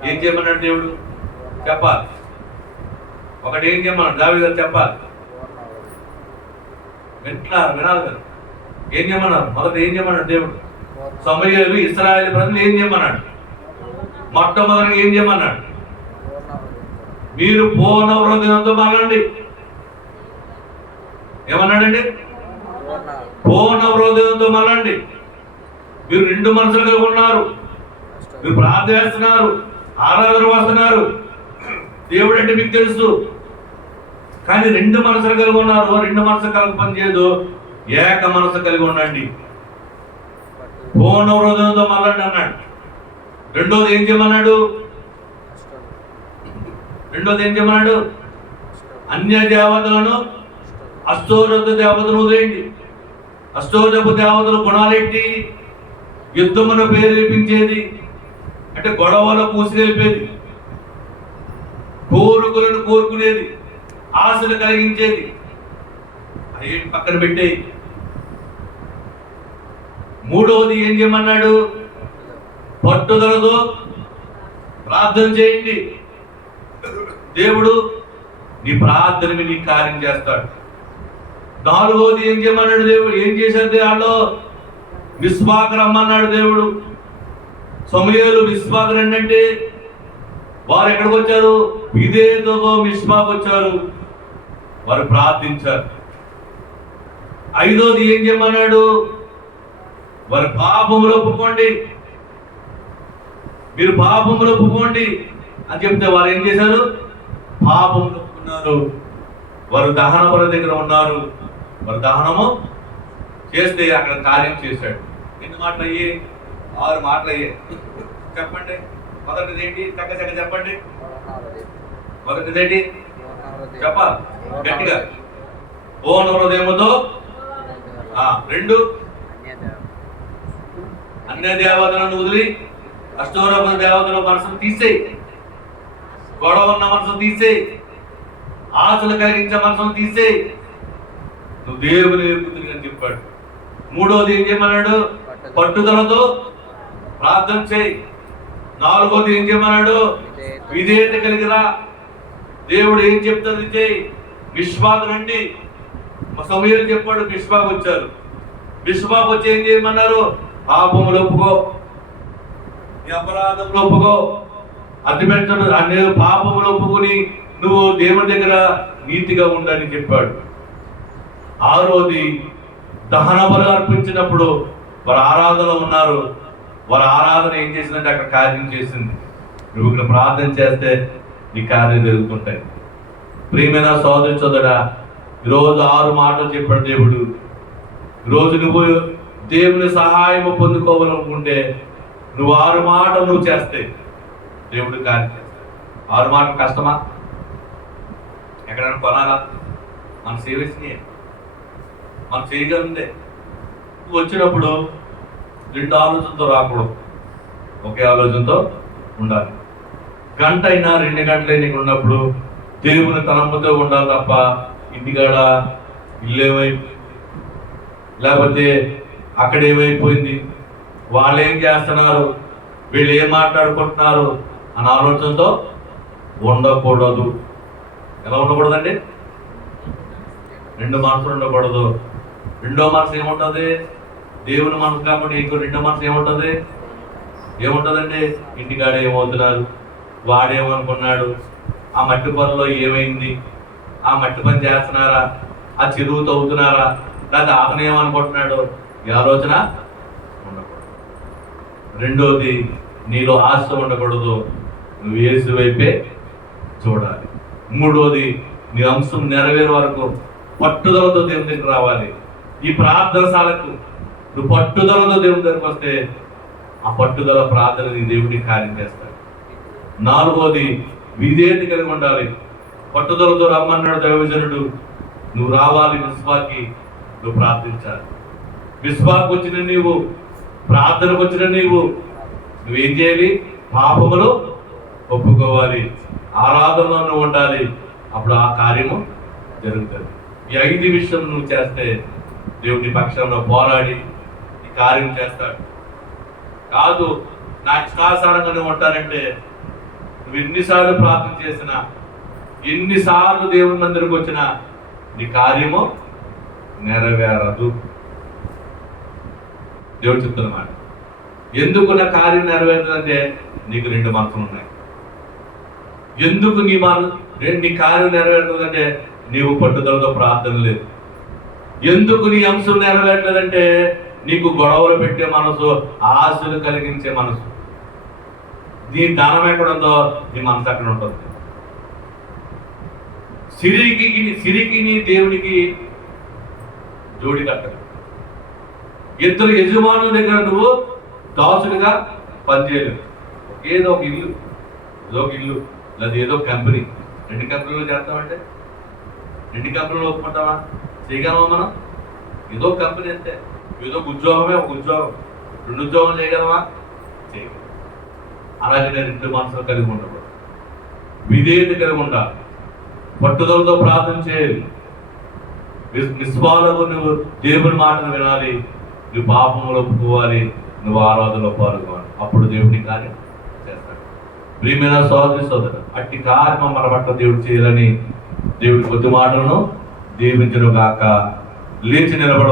ఏం చేయమన్నాడు దేవుడు? చెప్పాలి. 1 ఏం చేయమన్నాడు? దావీదు గారు చెప్పాలి. వినాలి కదా. ఏం చేయమన్నారు? మొదట ఏం చేయమన్నాడు దేవుడు? సమూయేలు ఇశ్రాయేలు ప్రజలు ఏం చేయమన్నాడు? మొట్టమొదటిగా ఏం చేయమన్నాడు? మీరు పూర్ణ హృదయంతో మరలండి. ఏమన్నాడండి? పూర్ణ హృదయంతో మరలండి. మీరు 2 మనసులు కలిగి ఉన్నారు. మీరు ప్రార్థన చేస్తున్నారు, ఆరాధన వస్తున్నారు, దేవుడు అంటే మీకు తెలుసు. కానీ 2 మనసులు కలిగి ఉన్నారు. 2 మనసులు కలిగి పనిచేయదు, ఏక మనసు కలిగి ఉండండి. పూర్ణ హృదయంతో మరలండి అన్నాడు. రెండోది ఏం చేయమన్నాడు? అన్య దేవతలను, అష్టోరథ దేవతను వదిలేయండి. అష్టోరథ దేవతల గుణాలేంటి? యుద్ధమును ప్రేరేపించేది, అంటే గొడవలో పూసిగలిపేది, కోరుకులను కోరుకునేది, ఆశలు కలిగించేది. అవి పక్కన పెట్టేయి. మూడవది ఏం చేయమన్నాడు? పట్టుదలతో ప్రార్థన చేయండి. దేవుడు నీ ప్రార్థనని నీ కార్యం చేస్తాడు. 4వది ఏం చేయమన్నాడు దేవుడు? ఏం చేశాడు? వాళ్ళు మిస్పాకు రమ్మన్నాడు దేవుడు. సమూయేలు మిస్పాకు రండి అంటే వారు ఎక్కడికి వచ్చారు? విధేయతతో మిస్పాకు వచ్చారు. వారు ప్రార్థించారు. 5వది ఏం చేయమన్నాడు? వారి పాపములు ఒప్పుకోండి. మీరు పాపములు ఒప్పుకోండి అని చెప్తే వారు ఏం చేశారు? పాపములు ఒప్పుకున్నారు. వారు దహన బలి దగ్గర ఉన్నారు. వారు దహనము చేస్తే అక్కడ కార్యం చేశాడు. ఎన్ని మాటలు అయ్యి? 6 మాటలు అయ్యాయి. చెప్పండి. మొదటిది ఏంటి? చక్క చెప్పండి. మొదటిది ఏంటి? చెప్పాలి గట్టిగా. పూర్ణ హృదయముతో. 2, అన్య దేవతలను వదిలి అష్టోరథ దేవతల మనసును తీసేయి. గొడవ ఉన్న మనసును తీసేయి. ఆశలు కలిగించే మనసును తీసేయి. నువ్వు దేవుని ఎరుగుతుంది అని చెప్పాడు. 3వది ఏం చేయమన్నాడు? పట్టుదలతో ప్రార్థన చేయి. 4వది ఏం చేయమన్నాడు? విధేయత కలిగిరా. దేవుడు ఏం చెప్తుంది చేయి. విశ్వాకు రండి. మా సమూయేలు చెప్పాడు, విశ్వాకు వచ్చారు. విశ్వాకు వచ్చి ఏం చేయమన్నారు? పాపములు ఒప్పుకో, నీ అపరాధములు ఒప్పుకో, అతిపెట్టను అన్ని పాపములు ఒప్పుకొని నువ్వు దేవుని దగ్గర నీతిగా ఉండని చెప్పాడు. 6వది దహన బలి అర్పించినప్పుడు వారు ఆరాధనలో ఉన్నారు. వారి ఆరాధన ఏం చేసిందంటే అక్కడ కార్యం చేసింది. నువ్వు ఇక్కడ ప్రార్థన చేస్తే నీ కార్యం జరుగుతుంటాయి. ప్రియమైన సోదరి సోదరా, ఈరోజు 6 మాటలు చెప్పాడు దేవుడు. ఈరోజు నువ్వు దేవుని సహాయం పొందుకోవాలనుకుంటే నువ్వు 6 మాటలు నువ్వు చేస్తే దేవుడు కార్యం చేస్తాడు. 6 మాటలు కష్టమా? ఎక్కడైనా కొనాలా? మన సేవించినాయి మనం చేయగలిందే. నువ్వు వచ్చినప్పుడు 2 ఆలోచనతో రాకూడదు, ఒకే ఆలోచనతో ఉండాలి. గంట అయినా 2 గంటలు నీకు ఉన్నప్పుడు దేవుని తలంపుతో ఉండాలి తప్ప ఇంటికాడ ఇల్లేమైపోయింది, లేకపోతే అక్కడ ఏమైపోయింది, వాళ్ళు ఏం చేస్తున్నారు, వీళ్ళు ఏం మాట్లాడుకుంటున్నారు అన్న ఆలోచనతో ఉండకూడదు. ఎలా ఉండకూడదండి? 2 మనసులు ఉండకూడదు. 2వ మనసు ఏముంటుంది? దేవుని మనసు కాబట్టి ఇంకో 2వ మనసు ఏముంటుందండి? ఇంటికాడ ఏమవుతున్నారు, వాడేమనుకున్నాడు, ఆ మట్టి పనిలో ఏమైంది, ఆ మట్టి పని చేస్తున్నారా, ఆ చెరువు తవ్వుతున్నారా, లేకపోతే అతను ఏమనుకుంటున్నాడు, ఈ ఆలోచన ఉండకూడదు. 2వది నీలో ఆశ ఉండకూడదు, నువ్వు యేసు వైపే చూడాలి. 3వది నీ అంశం నెరవేరే వరకు పట్టుదలతో దేవుని దగ్గర రావాలి. ఈ ప్రార్థనశాలకు నువ్వు పట్టుదలతో దేవుని దగ్గరకు వస్తే ఆ పట్టుదల ప్రార్థన నీ దేవుడిని కార్యం చేస్తాడు. 4వది విధేయత కలిగి ఉండాలి. పట్టుదలతో రమ్మన్నాడు దైవజనుడు. నువ్వు రావాలి, విశ్వాకి నువ్వు ప్రార్థించాలి. విశ్వాకి వచ్చిన నీవు, ప్రార్థనకు వచ్చిన నువ్వేం చేయాలి? పాపములు ఒప్పుకోవాలి, ఆరాధనలో నువ్వు ఉండాలి. అప్పుడు ఆ కార్యము జరుగుతుంది. ఈ 5 విషయం నువ్వు చేస్తే దేవుడి పక్షంలో పోరాడి ఈ కార్యం చేస్తాడు. కాదు నా ఇష్టానుసారంగా నువ్వు ఉంటానంటే, నువ్వు ఎన్నిసార్లు ప్రార్థన చేసినా, ఎన్నిసార్లు దేవుని మందిరకు వచ్చినా నీ కార్యము నెరవేరదు. దేవుడు చెప్తున్నమాట. ఎందుకు నా కార్యం నెరవేరదంటే నీకు 2 మనసులు ఉన్నాయి. ఎందుకు నీ కార్యం నెరవేరుతుందంటే నీవు పట్టుదలతో ప్రార్థన లేదు. ఎందుకు నీ అంశం నెరవేరలేదంటే నీకు గొడవలు పెట్టే మనసు, ఆశలు కలిగించే మనసు. నీ ధనం ఎక్కడ ఉందో నీ మనసు అక్కడ ఉంటుంది. సిరికి నీ దేవునికి జోడి కట్టదు. 2 యజమానుల దగ్గర నువ్వు దాసుడిగా పనిచేయలేవు. ఏదో ఒక ఇల్లు లేదా ఏదో కంపెనీ, 2 కంపెనీలు చేస్తామంటే 2 కంపెనీలు ఒప్పుకుంటావా? చేయగలమా మనం? ఏదో కంపెనీ అంతే, ఏదో ఉద్యోగమే ఒక ఉద్యోగం, 2 ఉద్యోగం చేయగలమా? చేయగలం. అలాగే నేను 2 మనసులు కలిగి ఉండకూడదు. విధేయత కలిగి ఉండాలి, పట్టుదలతో ప్రార్థన చేయాలి, నిస్వాలకు నువ్వు దేవుని మాటలు వినాలి, నువ్వు పాపములు ఒప్పుకోవాలి, నువ్వు ఆరాధనలో పాల్గొవాలి. అప్పుడు దేవుని కార్యం చేస్తాడు. ప్రియమైన సోదరు అట్టి కార్యం మన పట్ల దేవుడు చేయాలని దేవుడి కొద్ది మాటలను దీవించును గాక. లేచి నిలబడ